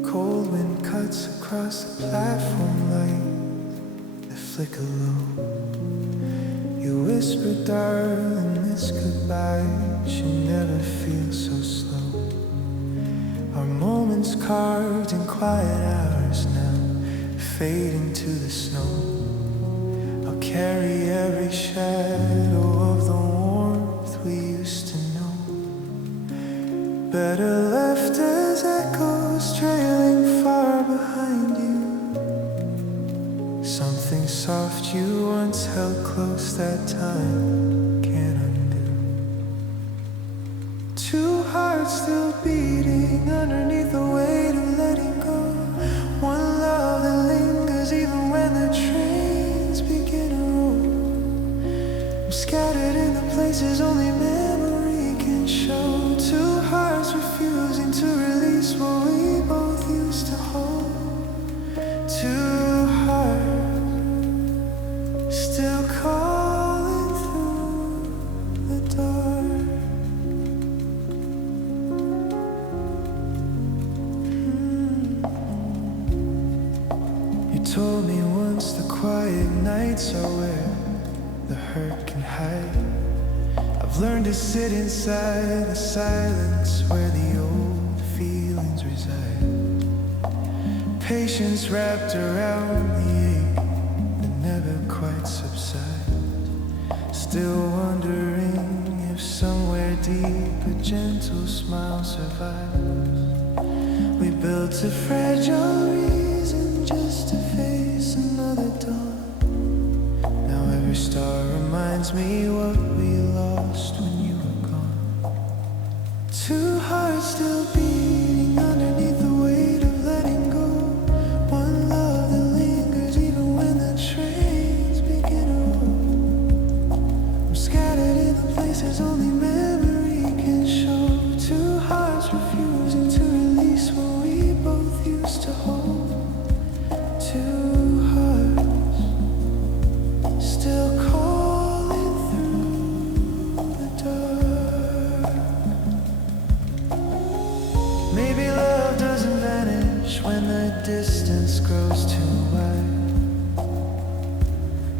Cold wind cuts across the platform light that flicker low. You whisper, darling, this goodbye should never feel so slow. Our moments carved in quiet hours now fade into the snow. I'll carry every shadow of the warmth we used to know, better left as echoes trailing far behind you. Something soft you once held close that time can't undo. Two hearts still beating underneath the weight of letting go. One love that lingers even when the trains begin to roll. I'm scattered in the places only memory can show. Two hearts refusing to release what we both used to hold. Two hearts told me once the quiet nights are where the hurt can hide. I've learned to sit inside the silence where the old feelings reside. Patience wrapped around the ache that never quite subsides. Still wondering if somewhere deep a gentle smile survives. We built a fragile reason just to face another dawn. Now every star reminds me what we lost when you were gone. Two hearts still beating underneath the weight of letting go. One love that lingers even when the trains begin to roll. I'm scattered in the places only memory can show. Two hearts refusing to release what we both used to hold. Two hearts still calling through the dark. Maybe love doesn't vanish when the distance grows too wide.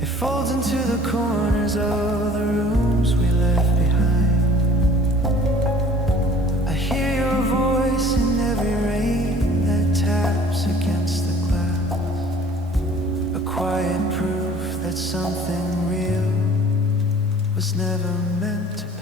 It folds into the corners of the rooms we left behind. I hear your voice in every rain that taps against the glass. A quiet proof that something real was never meant to pass.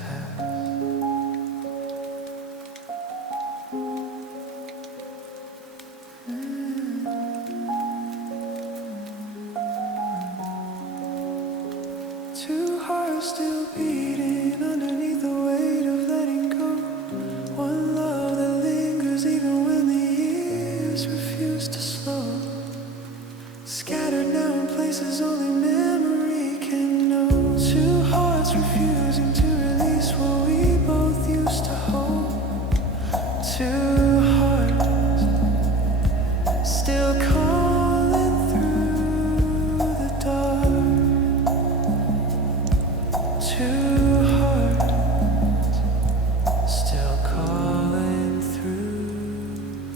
Two hearts still beating underneath the weight of letting go. One love that lingers even when the years refuse to slow. Scattered now in places only memory can know. Two hearts refusing to release what we both used to hold. Two hearts still calling through the dark. Two hearts still calling through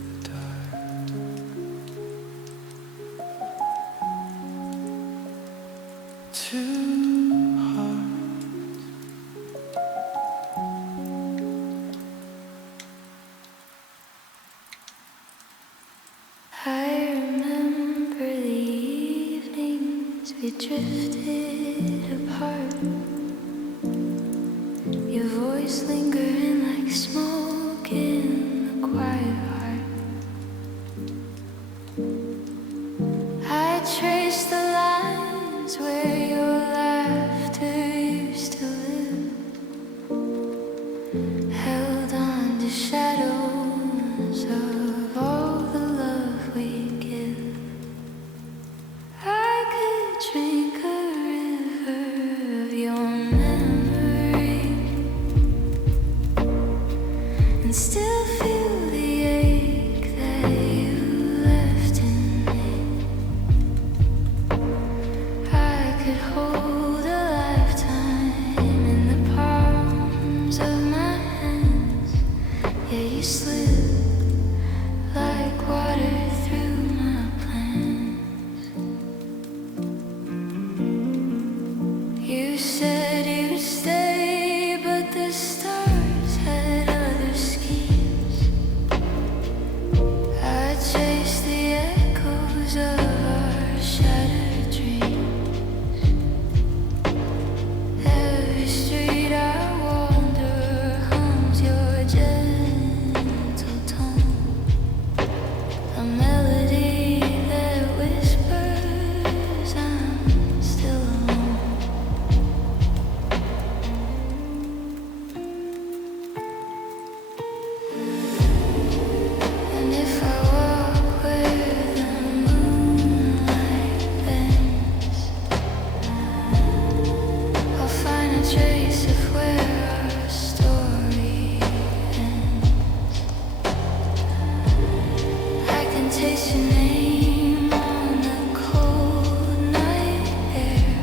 the dark. Two hearts. I remember the evenings we drifted apart. Your voice lingering like smoke in the quiet heart. I traced the lines where your laughter used to live. Held on to shadows of all the love we give. I could drink a river of your memory and still feel the ache that you left in me. I could hold a lifetime in the palms of my hands. Yeah, you slip like water through my plans. You said you'd stay, but the stars had other schemes. I chased the echoes of our shattered dreams. Every street I wander hums your gentle tone. A melody that whispers I'm still alone. And if I walk where the moonlight bends, I'll find a trace of where our story ends. I can taste your name on the cold night air,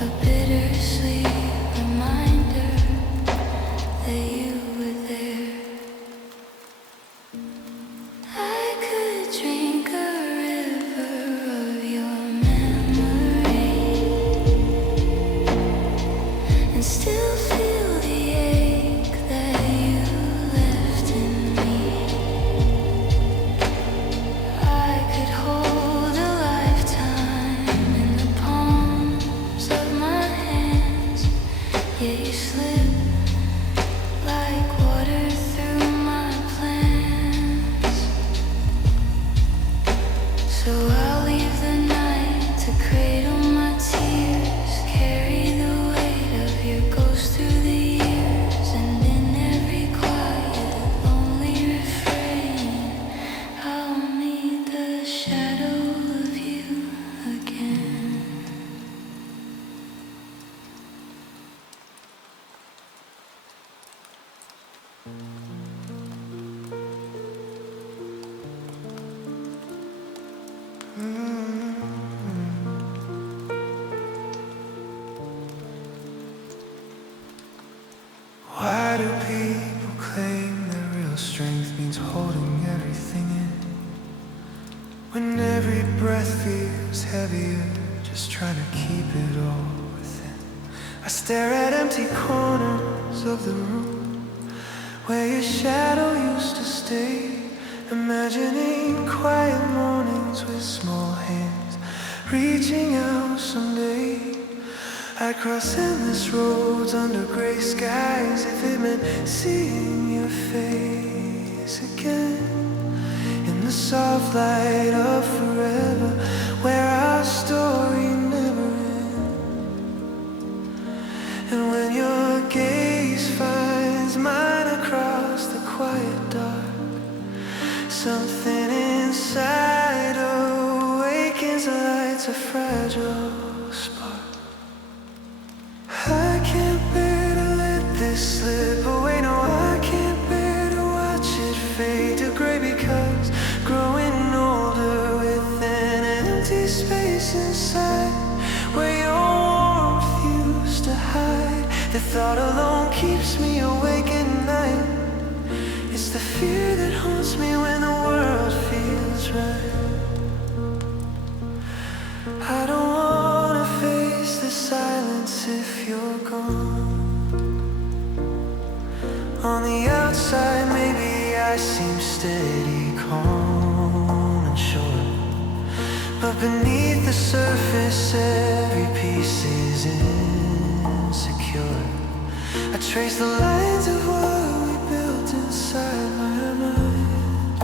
a bittersweet reminder that you were there. I could drink a river emotions holding everything in. When every breath feels heavier, just trying to keep it all within. I stare at empty corners of the room where your shadow used to stay, imagining quiet mornings with small hands reaching out someday. I'd cross endless roads under gray skies if it meant seeing your face again. In the soft light of forever, where our story never ends. And when your gaze finds mine across the quiet dark, something inside awakens, lights a fragile spark. I can't bear to let this slip away. No, I can't bear to watch it fade to gray, because growing older with an empty space inside where your warmth used to hide. The thought alone keeps me awake at night. It's the fear that haunts me when the world feels right. I don't wanna face the silence if you're gone. On the outside, maybe I seem steady, calm and sure, but beneath the surface, every piece is insecure. I trace the lines of what we built inside my mind.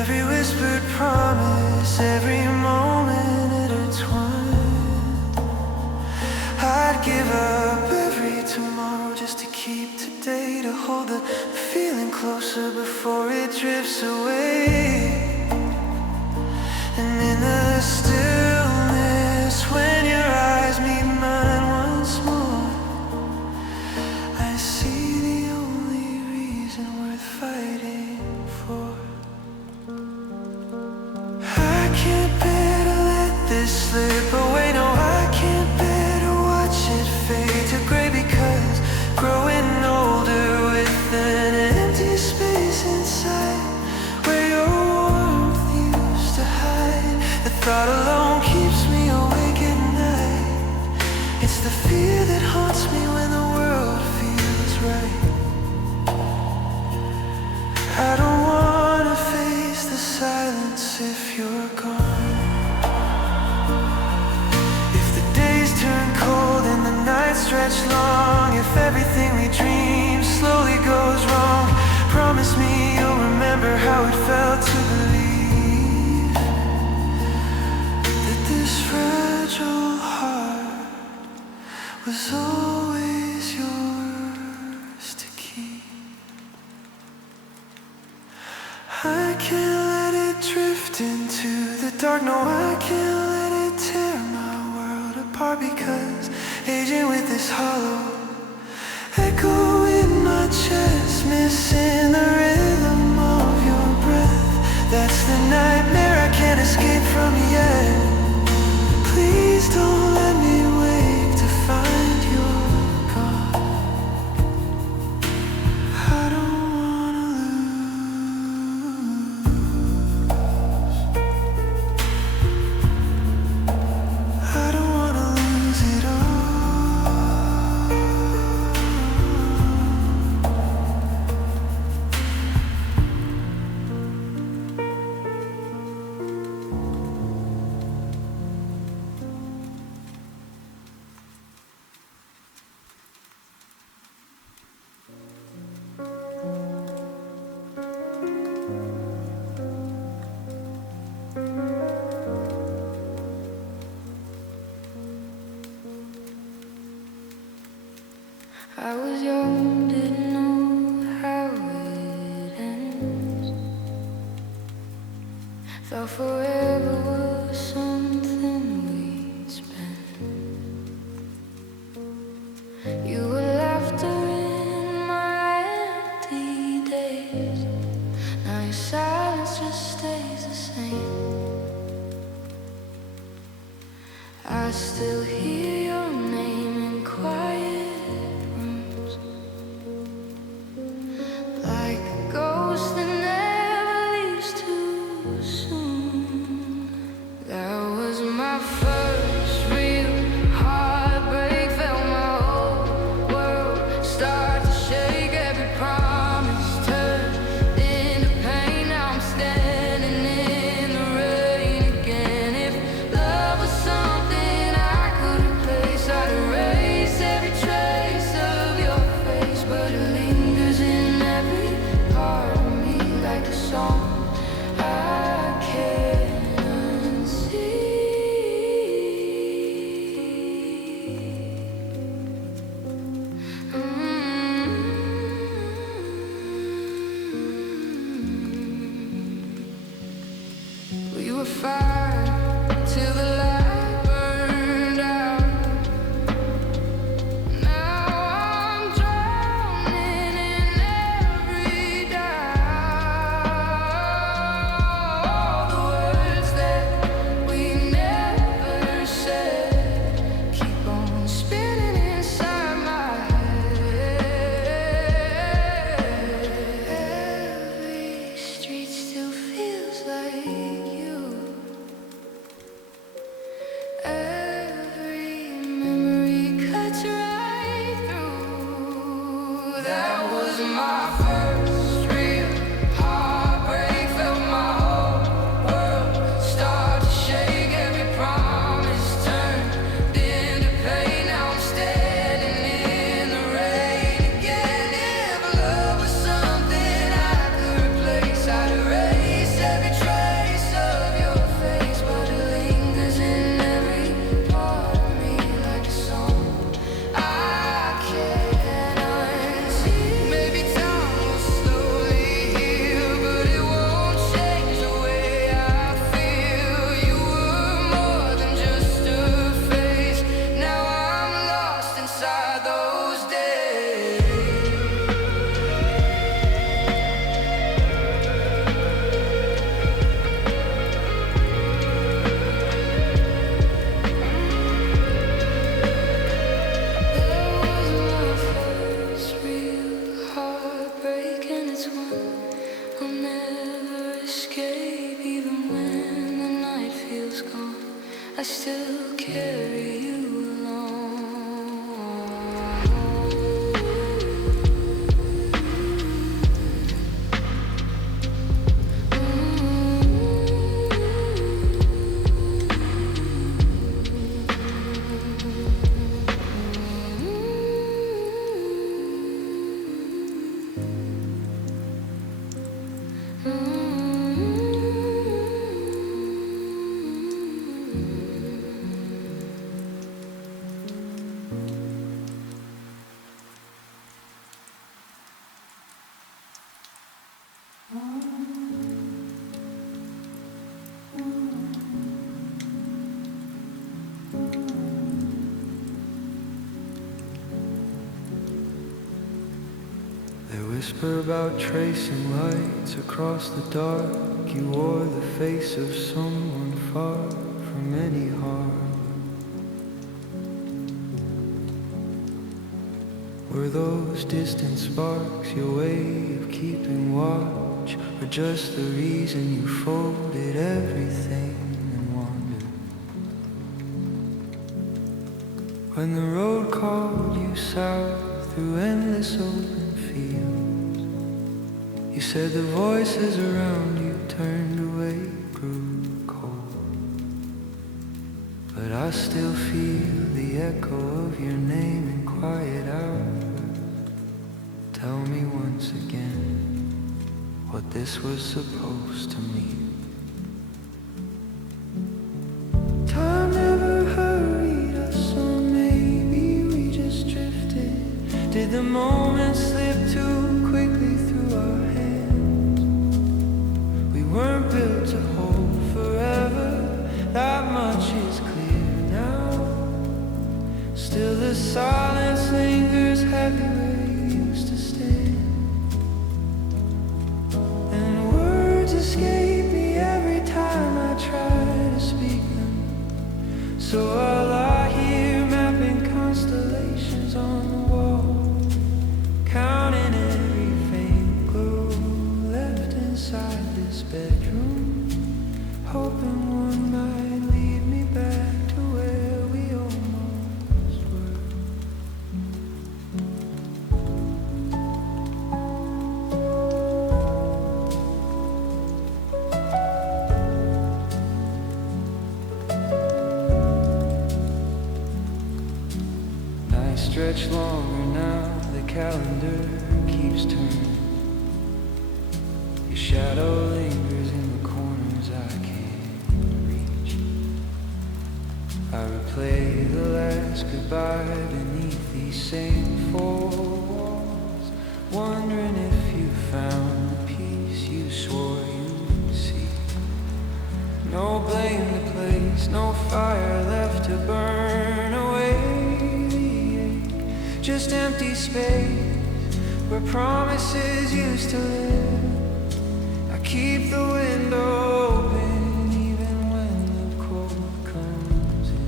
Every whispered promise, every moment intertwined. I'd give up every tomorrow just to keep today, to hold the feeling closer before it drifts away. And in the stillness, when your eyes meet mine once more, I see the only reason worth fighting for. I can't bear to let this slip away. No, I can't bear to watch it fade to gray, because growing older with an empty space inside where your warmth used to hide. The thought alone keeps me awake at night. It's the fear that haunts me when the world feels right. I don't wanna face the silence if you're gone. If the days turn cold and the nights stretch long, if everything we dream slowly goes wrong, promise me you'll remember how it felt to believe that this fragile heart was always yours to keep. I can't let it drift into the dark. No, I can't let it tear my world apart, because aging with this hollow echo in my chest, missing the rhythm of your breath. That's the nightmare I can't escape from yet. Please don't let me wake to find you're gone. I don't wanna lose. I don't wanna lose it all. I was young, didn't know how it ends. Thought forever was something we'd spend. You were laughter in my empty days. Now your silence just stays the same. I still hear your name in quiet rooms, like a ghost were fine till the light burned out. Now I'm drowning in every doubt. All the words that we never said keep on spinning inside my head. Every street still feels like you. Every memory cuts right through. That was my first real heartbreak. Felt my whole world start to shake. Every promise turned into pain. Now I'm standing in the rain again. If love was something I could replace, I'd erase every trace of your face, but it lingers in every part of me like a song I can't unsee. Maybe time will slowly heal, but it won't change the way I feel. You were more than just a phase. Now I'm lost inside those days. That was my first real heartbreak, and it's one I'll never escape. Even when the night feels gone, I still carry you They whisper about tracing lights across the dark. You wore the face of someone far from any harm. Were those distant sparks your way of keeping watch, or just the reason you folded everything and wandered? When the road called you south through endless open fields, you said the voices around you turned away, grew cold. But I still feel the echo of your name in quiet hours. Tell me once again what this was supposed to mean. Time never hurried us, so maybe we just drifted. Did the moment slip too quickly through our hands? We weren't built to hold forever, that much is clear now. Still the silence lingers heavy where you used to stand, and words escape me every time I try to speak them. So I lie here mapping constellations on the wall, counting every faint glow left inside this bedroom, hoping one might lead me back to where we almost were. Nights stretch longer now, the calendar keeps turning. Your shadow lingers in the corners I can't reach. I replay the last goodbye beneath these same four walls, wondering if you found the peace you swore you'd see. No fire left to burn away the ache. Just empty space where promises used to live. I keep the window open even when the cold comes in.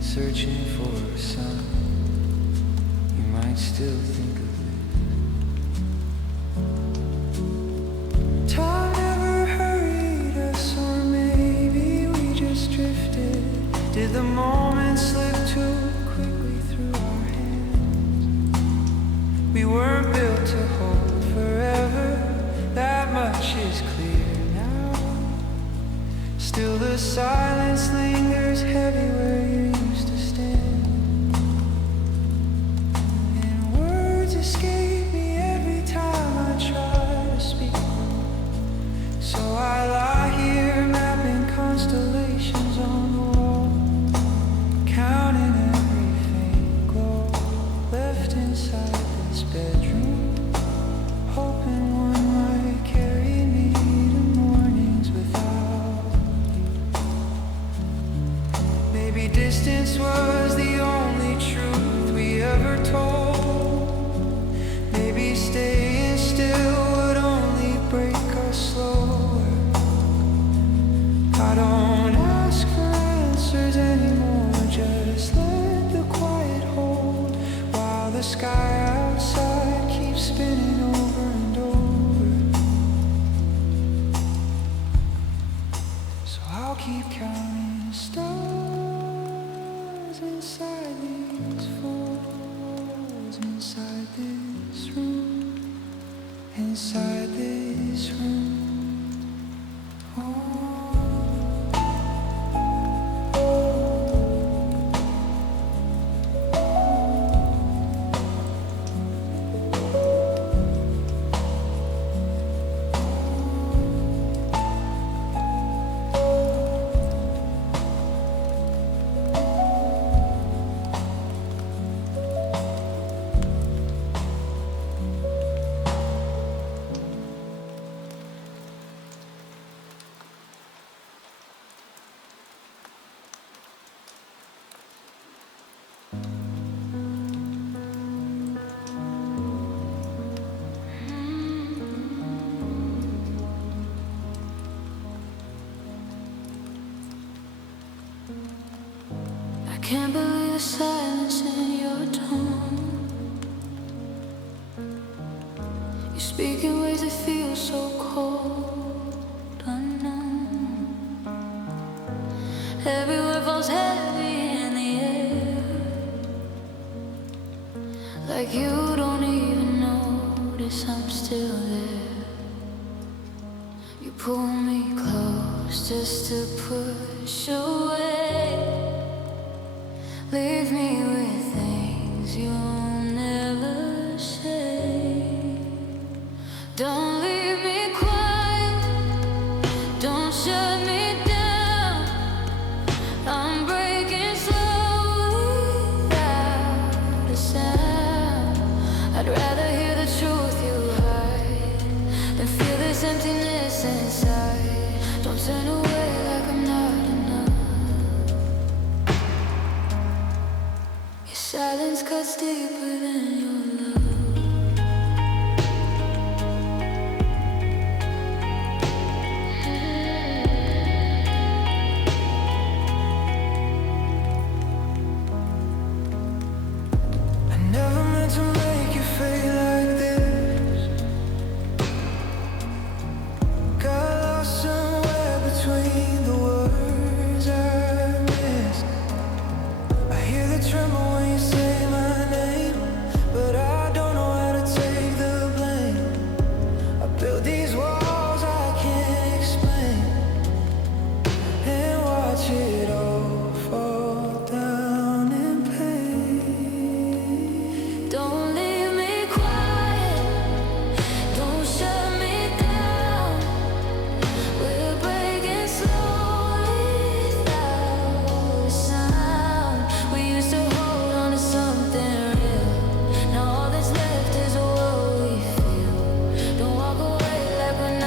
Searching for a sun, you might still think of it. Time never hurried us, or maybe we just drifted. Did the moment slip too quickly through our hands? We weren't built to hold forever, that much is clear now. Still the silence lingers heavy where you used to stand. And words escape me every time I try to speak. So I lie here mapping constellations on the wall, counting every faint glow left inside this bedroom, hoping one might carry me to mornings without you. Maybe distance was the only truth we ever told. Maybe staying still would only break us slower. I don't ask for answers anymore, just let the quiet hold while the sky outside keeps spinning over and over. So I'll keep counting stars inside these folds, inside this room, inside this room. I can't believe the silence in your tone. You speak in ways that feel so cold, unknown. Every word falls heavy in the air, like you don't even notice I'm still there. You pull me close just to push away. Leave me with things you'll never say. Don't leave me quiet, don't shut me down. I'm breaking slowly without a sound. I'd rather hear the truth you hide than feel this emptiness inside. Don't turn away like I'm not enough. Silence cuts deeper than your love. I never meant to make you feel like this. Got lost somewhere between the words I missed. I hear the tremble when you say my name, but I don't know how to take the blame. I built these walls I can't explain, and watch it all fall down in pain. Don't leave me quiet, don't shut me down. We're breaking slowly without a sound. We used to hold on to something real. Now all that's left is what we feel. Don't walk away like we're not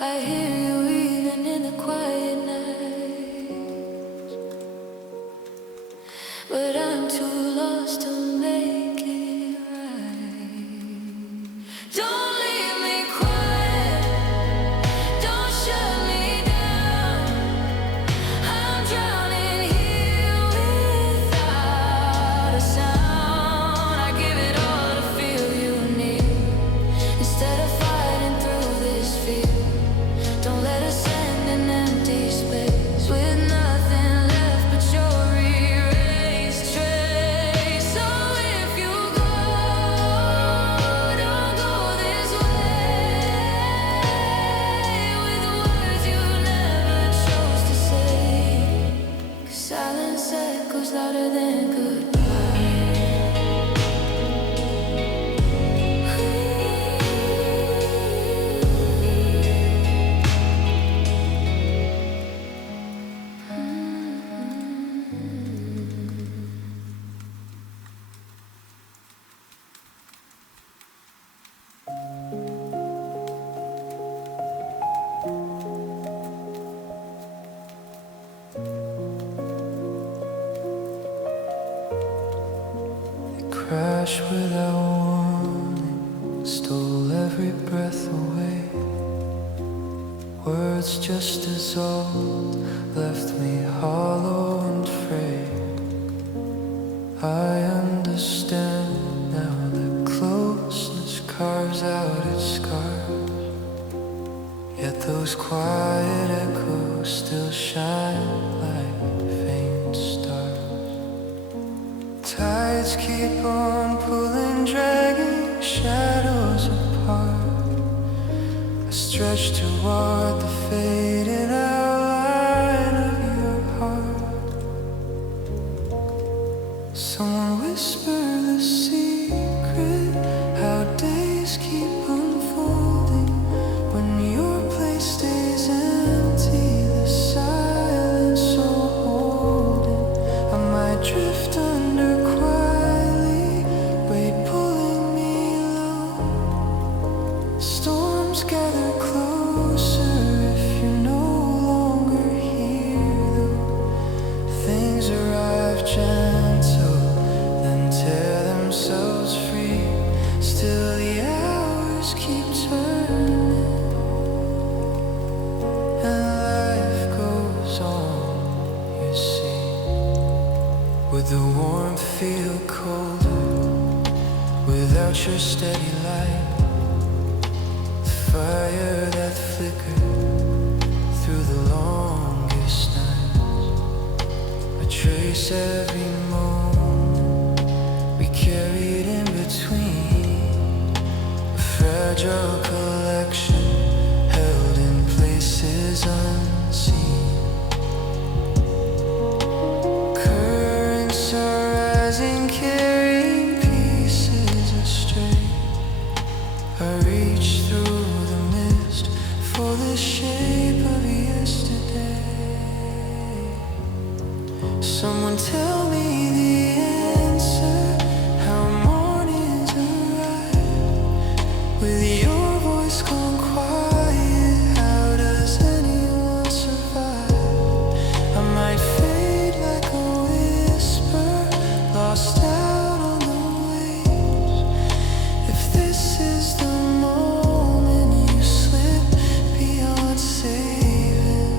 I hear you even in the quiet night, but I'm too lost to make it right. Don't leave me quiet, don't shut me down. I'm drowning here without a sound. I give it all to feel you near, instead of fighting through this fear. Don't let us end in empty space with nothing left but your erased trace. So if you go, don't go this way, with words you never chose to say. 'Cause silence echoes louder than goodbye. Crashed without warning, stole every breath away. Words just dissolved, left me hollow and frayed. I understand now that closeness carves out its scars, yet those quiet echoes still shine like faint stars. Tides keep on pulling, dragging shadows apart. I stretch toward the fading outline of your heart. Someone whisper the secret, how days keep unfolding when your place stays empty, the silence so holding. I might drift under quietly, weight pulling me low. Storms gather closer if you're no longer here, though. Things arrive gentle, then tear themselves free. Still the hours keep turning, and life goes on, you see. Would the warmth feel colder without your steady light? The fire that flickered through the longest nights. I trace every moment we carried in between, a fragile collection held in places unseen. Currents are rising, carrying pieces astray. I reach through the mist for the shape of yesterday. Someone tell me the answer, how mornings arrive. With your voice gone quiet, how does anyone survive? I might fade like a whisper, lost out on the waves. If this is the moment you slip beyond saving,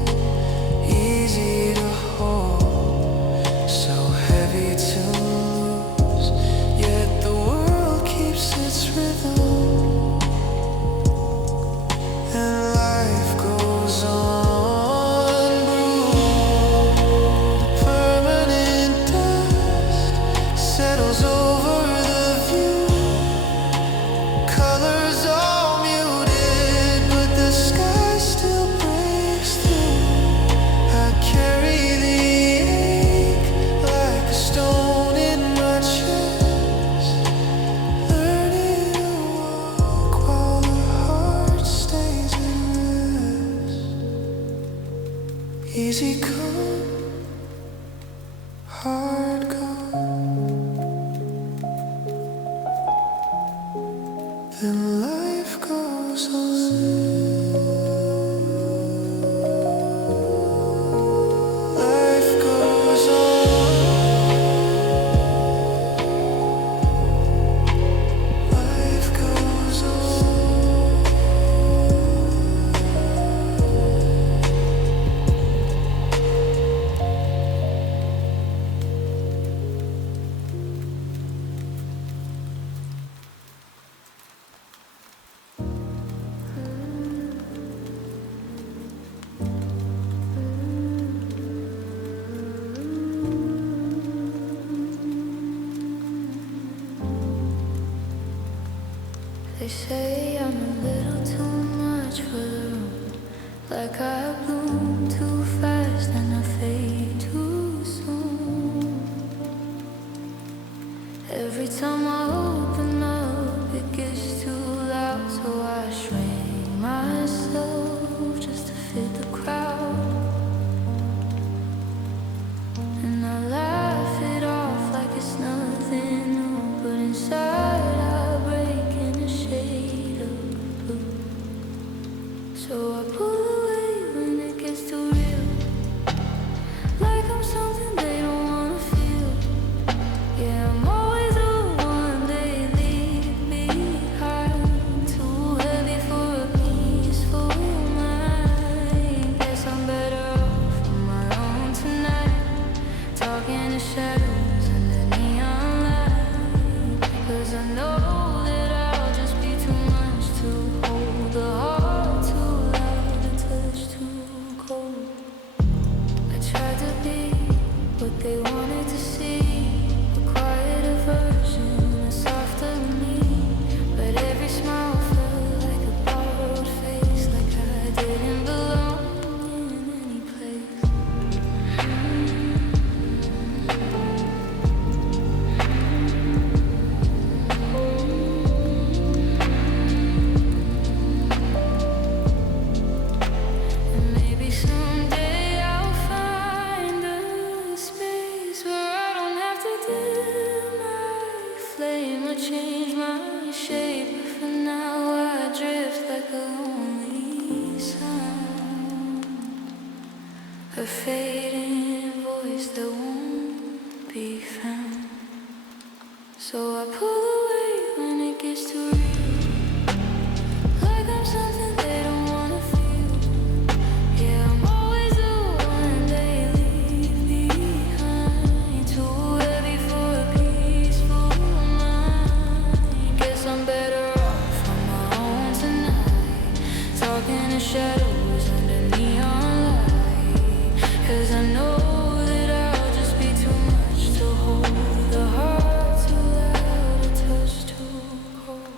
easy to hold, so heavy to lose, yet the world keeps its rhythm, and life goes on. Bruised, permanent dust settles over the view. Colors all muted, but the sky still breaks through. I carry the ache like a stone in my chest, learning to walk while the heart stays at rest. Easy come, hard go. Then life goes on. say I'm a little too much for the room, like I bloom too fast and I fade too soon. Every time I open up, it gets too loud, so I shrink myself just to fit the crowd. And I laugh it off like it's nothing new, but inside I break in a shade of blue. So I pull away when it gets too real, like I'm something they don't wanna feel. Yeah, I'm always the one they leave behind, too heavy for a peaceful mind. Guess I'm better off on my own tonight, talking to shadows under neon light. 'Cause I know that I'll just be too much to hold, the heart too loud, the touch too cold. I tried to be what they wanted to see, a quieter version, a softer me. But every smile felt like a borrowed face, like I didn't belong in any place. And maybe someday I'll find a space where I don't have to dim my flame or change my shape. But for now I drift like a lonely sound, a fading voice that won't be found. So I pull away when it gets too real, like I'm something they don't wanna feel. Yeah, I'm always the one they leave behind, too heavy for a peaceful mind. Guess I'm better off on my own tonight, talking to shadows under neon light. 'Cause I know that I'll just be too much to hold, the heart too loud, a touch too cold.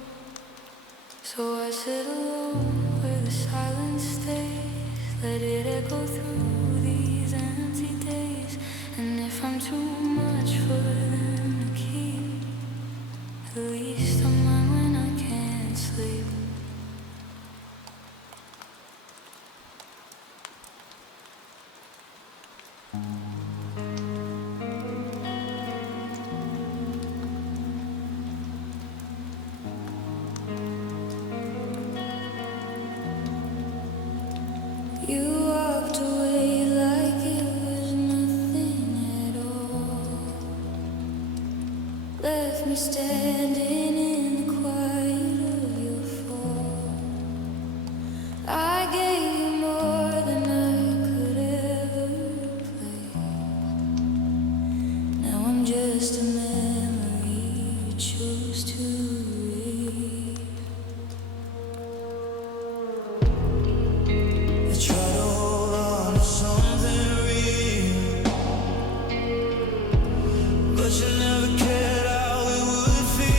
So I sit alone where the silence stays, let it echo through these empty days. And if I'm too much for them to keep, at least I'm mine when I can't sleep. You walked away like it was nothing at all, left me standing in the quiet of your fall. I gave you more than I could ever place. Now I'm just a memory you choose to erase. I try to hold on to something real, but you never cared how it would feel.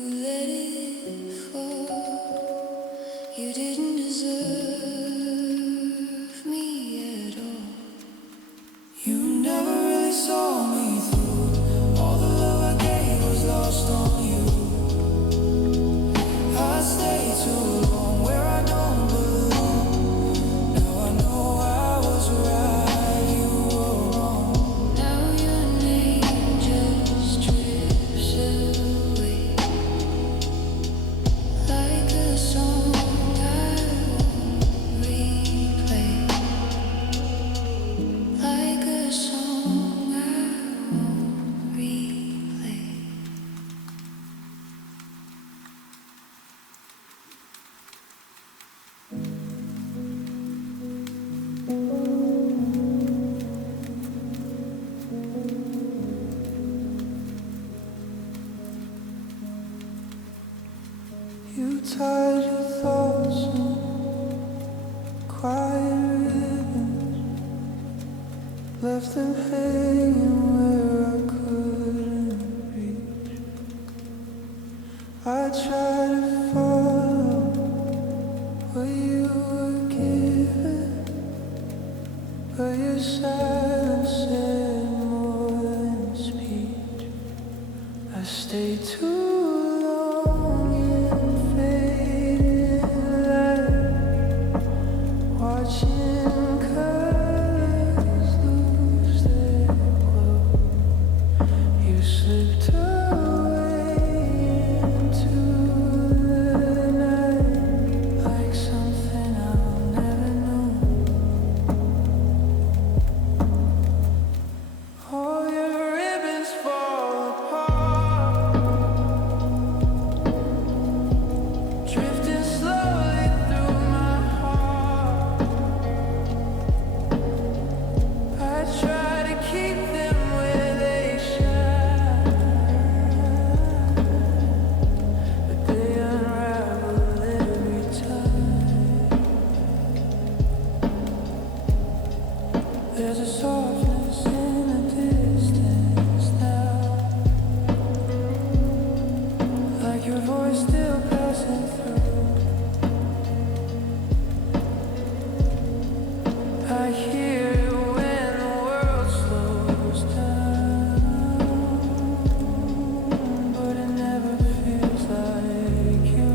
let it fall. You didn't deserve me at all. You never really saw me through. All the love I gave was lost on you. I stayed too long where I don't belong. Now I know I was right, you were wrong. Now your name just drifts away, like a song I won't replay, like a song I won't replay. You tied your thoughts in quiet ribbons, left them hanging where I couldn't reach. I tried to follow what you were given, but your silence said more than speech. I stayed too long in fading light, watching colors lose their glow. You slipped away into the night, like something I'll never know. All your ribbons fall apart, drifting slowly through my heart. I try to keep them where they shine, but they unravel every time. There's a softness in the distance now, like your voice still passing through. I hear it when the world slows down, but it never feels like you.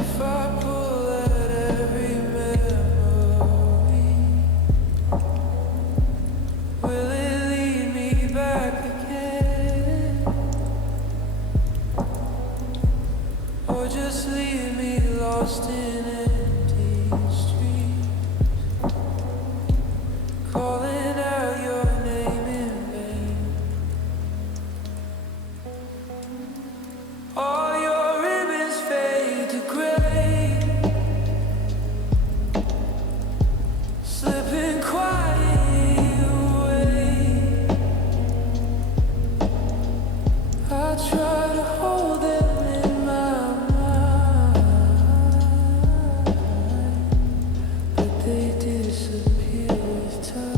If I pull at every memory, will it lead me back again, or just leave me lost in empty streets, calling out your name in vain? All your ribbons fade to gray, slipping quietly away. I try to hold them in my mind, but they disappear with time.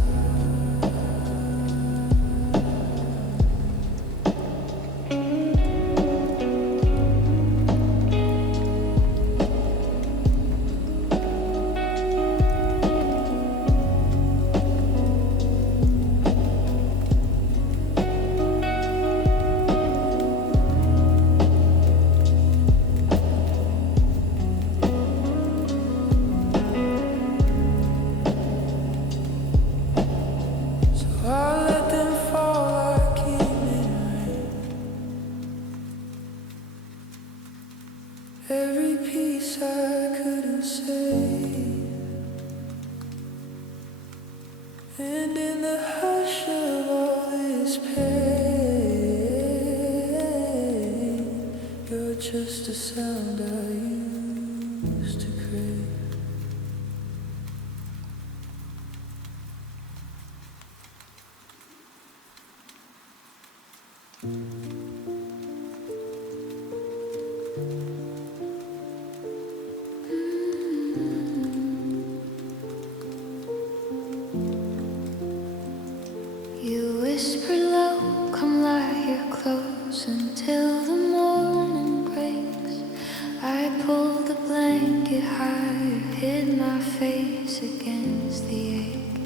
So I let them fall like evening rain. Every piece I couldn't save, and in the hush of all this pain, your just a sound I used to crave. You whisper low, come lie here close until the morning breaks. I pulled the blanket higher, hid my face against the ache.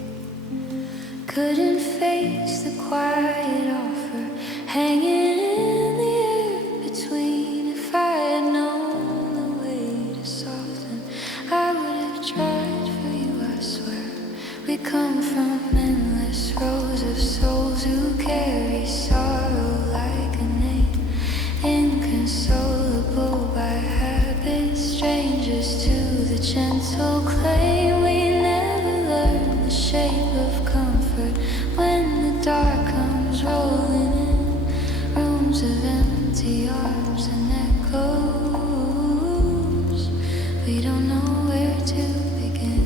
Couldn't face the quiet offer hanging in the air between. If I had known the way to soften, I would have tried for you, I swear. We come from endless rows of souls who carry sorrow like a name, inconsolable by habit, strangers to the gentle claim. We never learn the shape of comfort when the dark comes rolling in, rooms of empty arms and echoes. We don't know where to begin.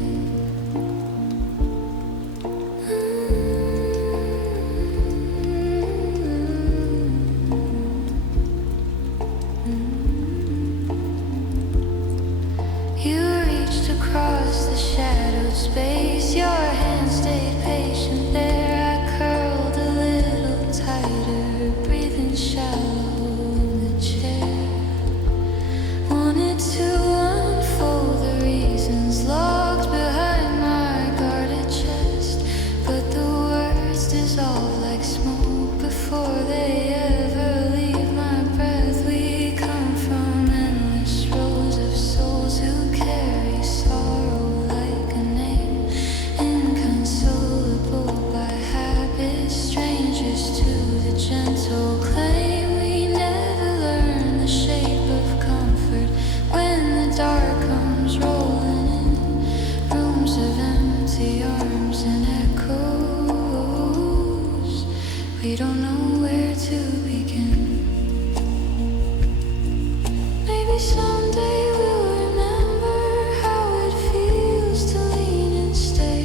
You reached across the shadowed space, your hand stayed patient there. I curled a little tighter, breathing shallow in the chair. Wanted to unfold the reasons locked behind my guarded chest, but the words dissolve like smoke before they ever leave my breath. We come from endless rows of souls who carry sorrow like a name, inconsolable by habit, strangers to the gentle claim. We never learn the shape of comfort when the dark comes rolling in, rooms of empty arms and echoes. We don't know where to begin. Maybe someday we'll remember how it feels to lean and stay.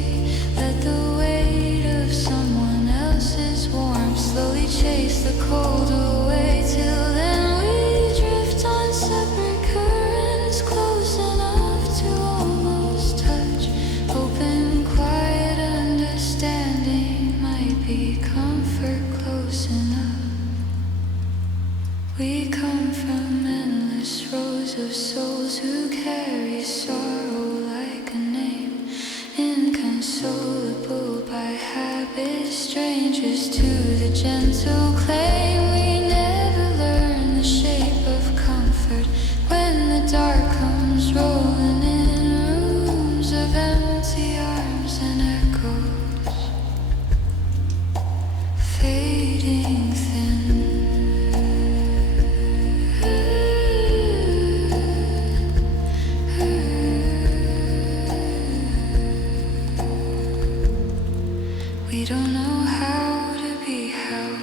Let the weight of someone else's warmth slowly chase the cold away. Till then we drift on separate currents, close enough to almost touch. Open, quiet understanding might be comfort close enough. We come from endless rows of souls who carry sorrow like a name, inconsolable by habit, strangers to the gentle claim. We never learn the shape of comfort when the dark comes rolling in, rooms of empty arms and echoes, fading thin. We don't know how to be held.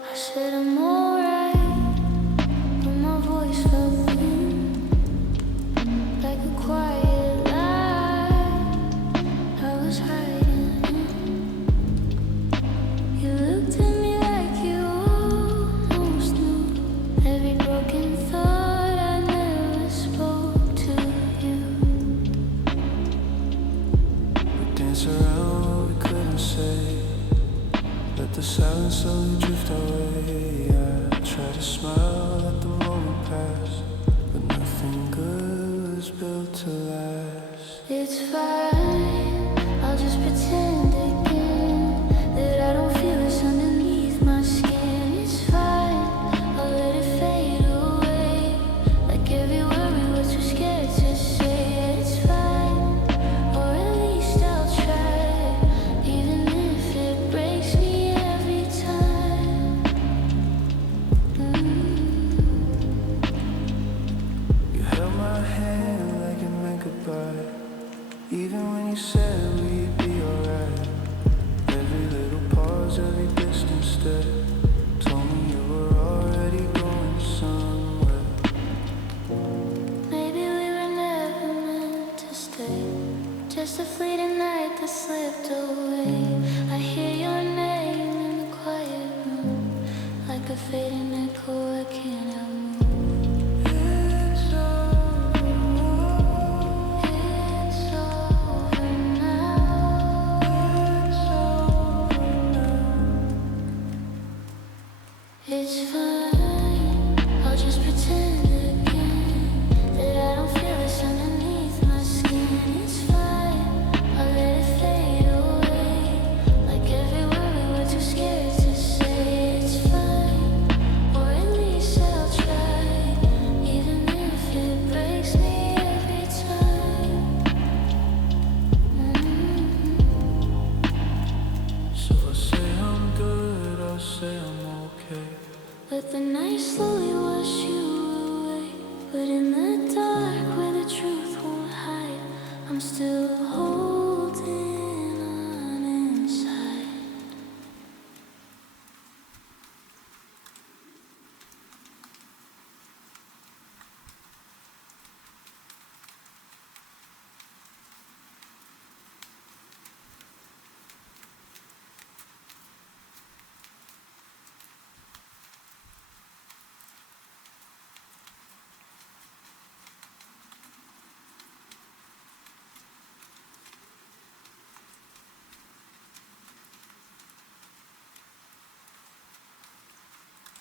I said I'm alright, but my voice felt thin, like a quiet lie I was hiding. You looked at me like you almost knew every broken thought I never spoke to you. We dance around what we couldn't say. Let the silence slowly drift away. I try to smile, let the moment pass, but nothing good was built to last. It's fine, I'll just pretend again that I don't feel this underneath my skin. It's fine, I'll let it fade away, like every word we were too scared to say. It's fine, or at least I'll try, even if it's fine. I'll just pretend again that I don't feel this underneath my skin. It's fine. I'll let it fade away. Like every word we were too scared to say. It's fine, or at least I'll try, even if it breaks me every time. So I say I'm good, I say I'm okay. Let the night slowly wash you away. But in the dark where the truth won't hide, I'm still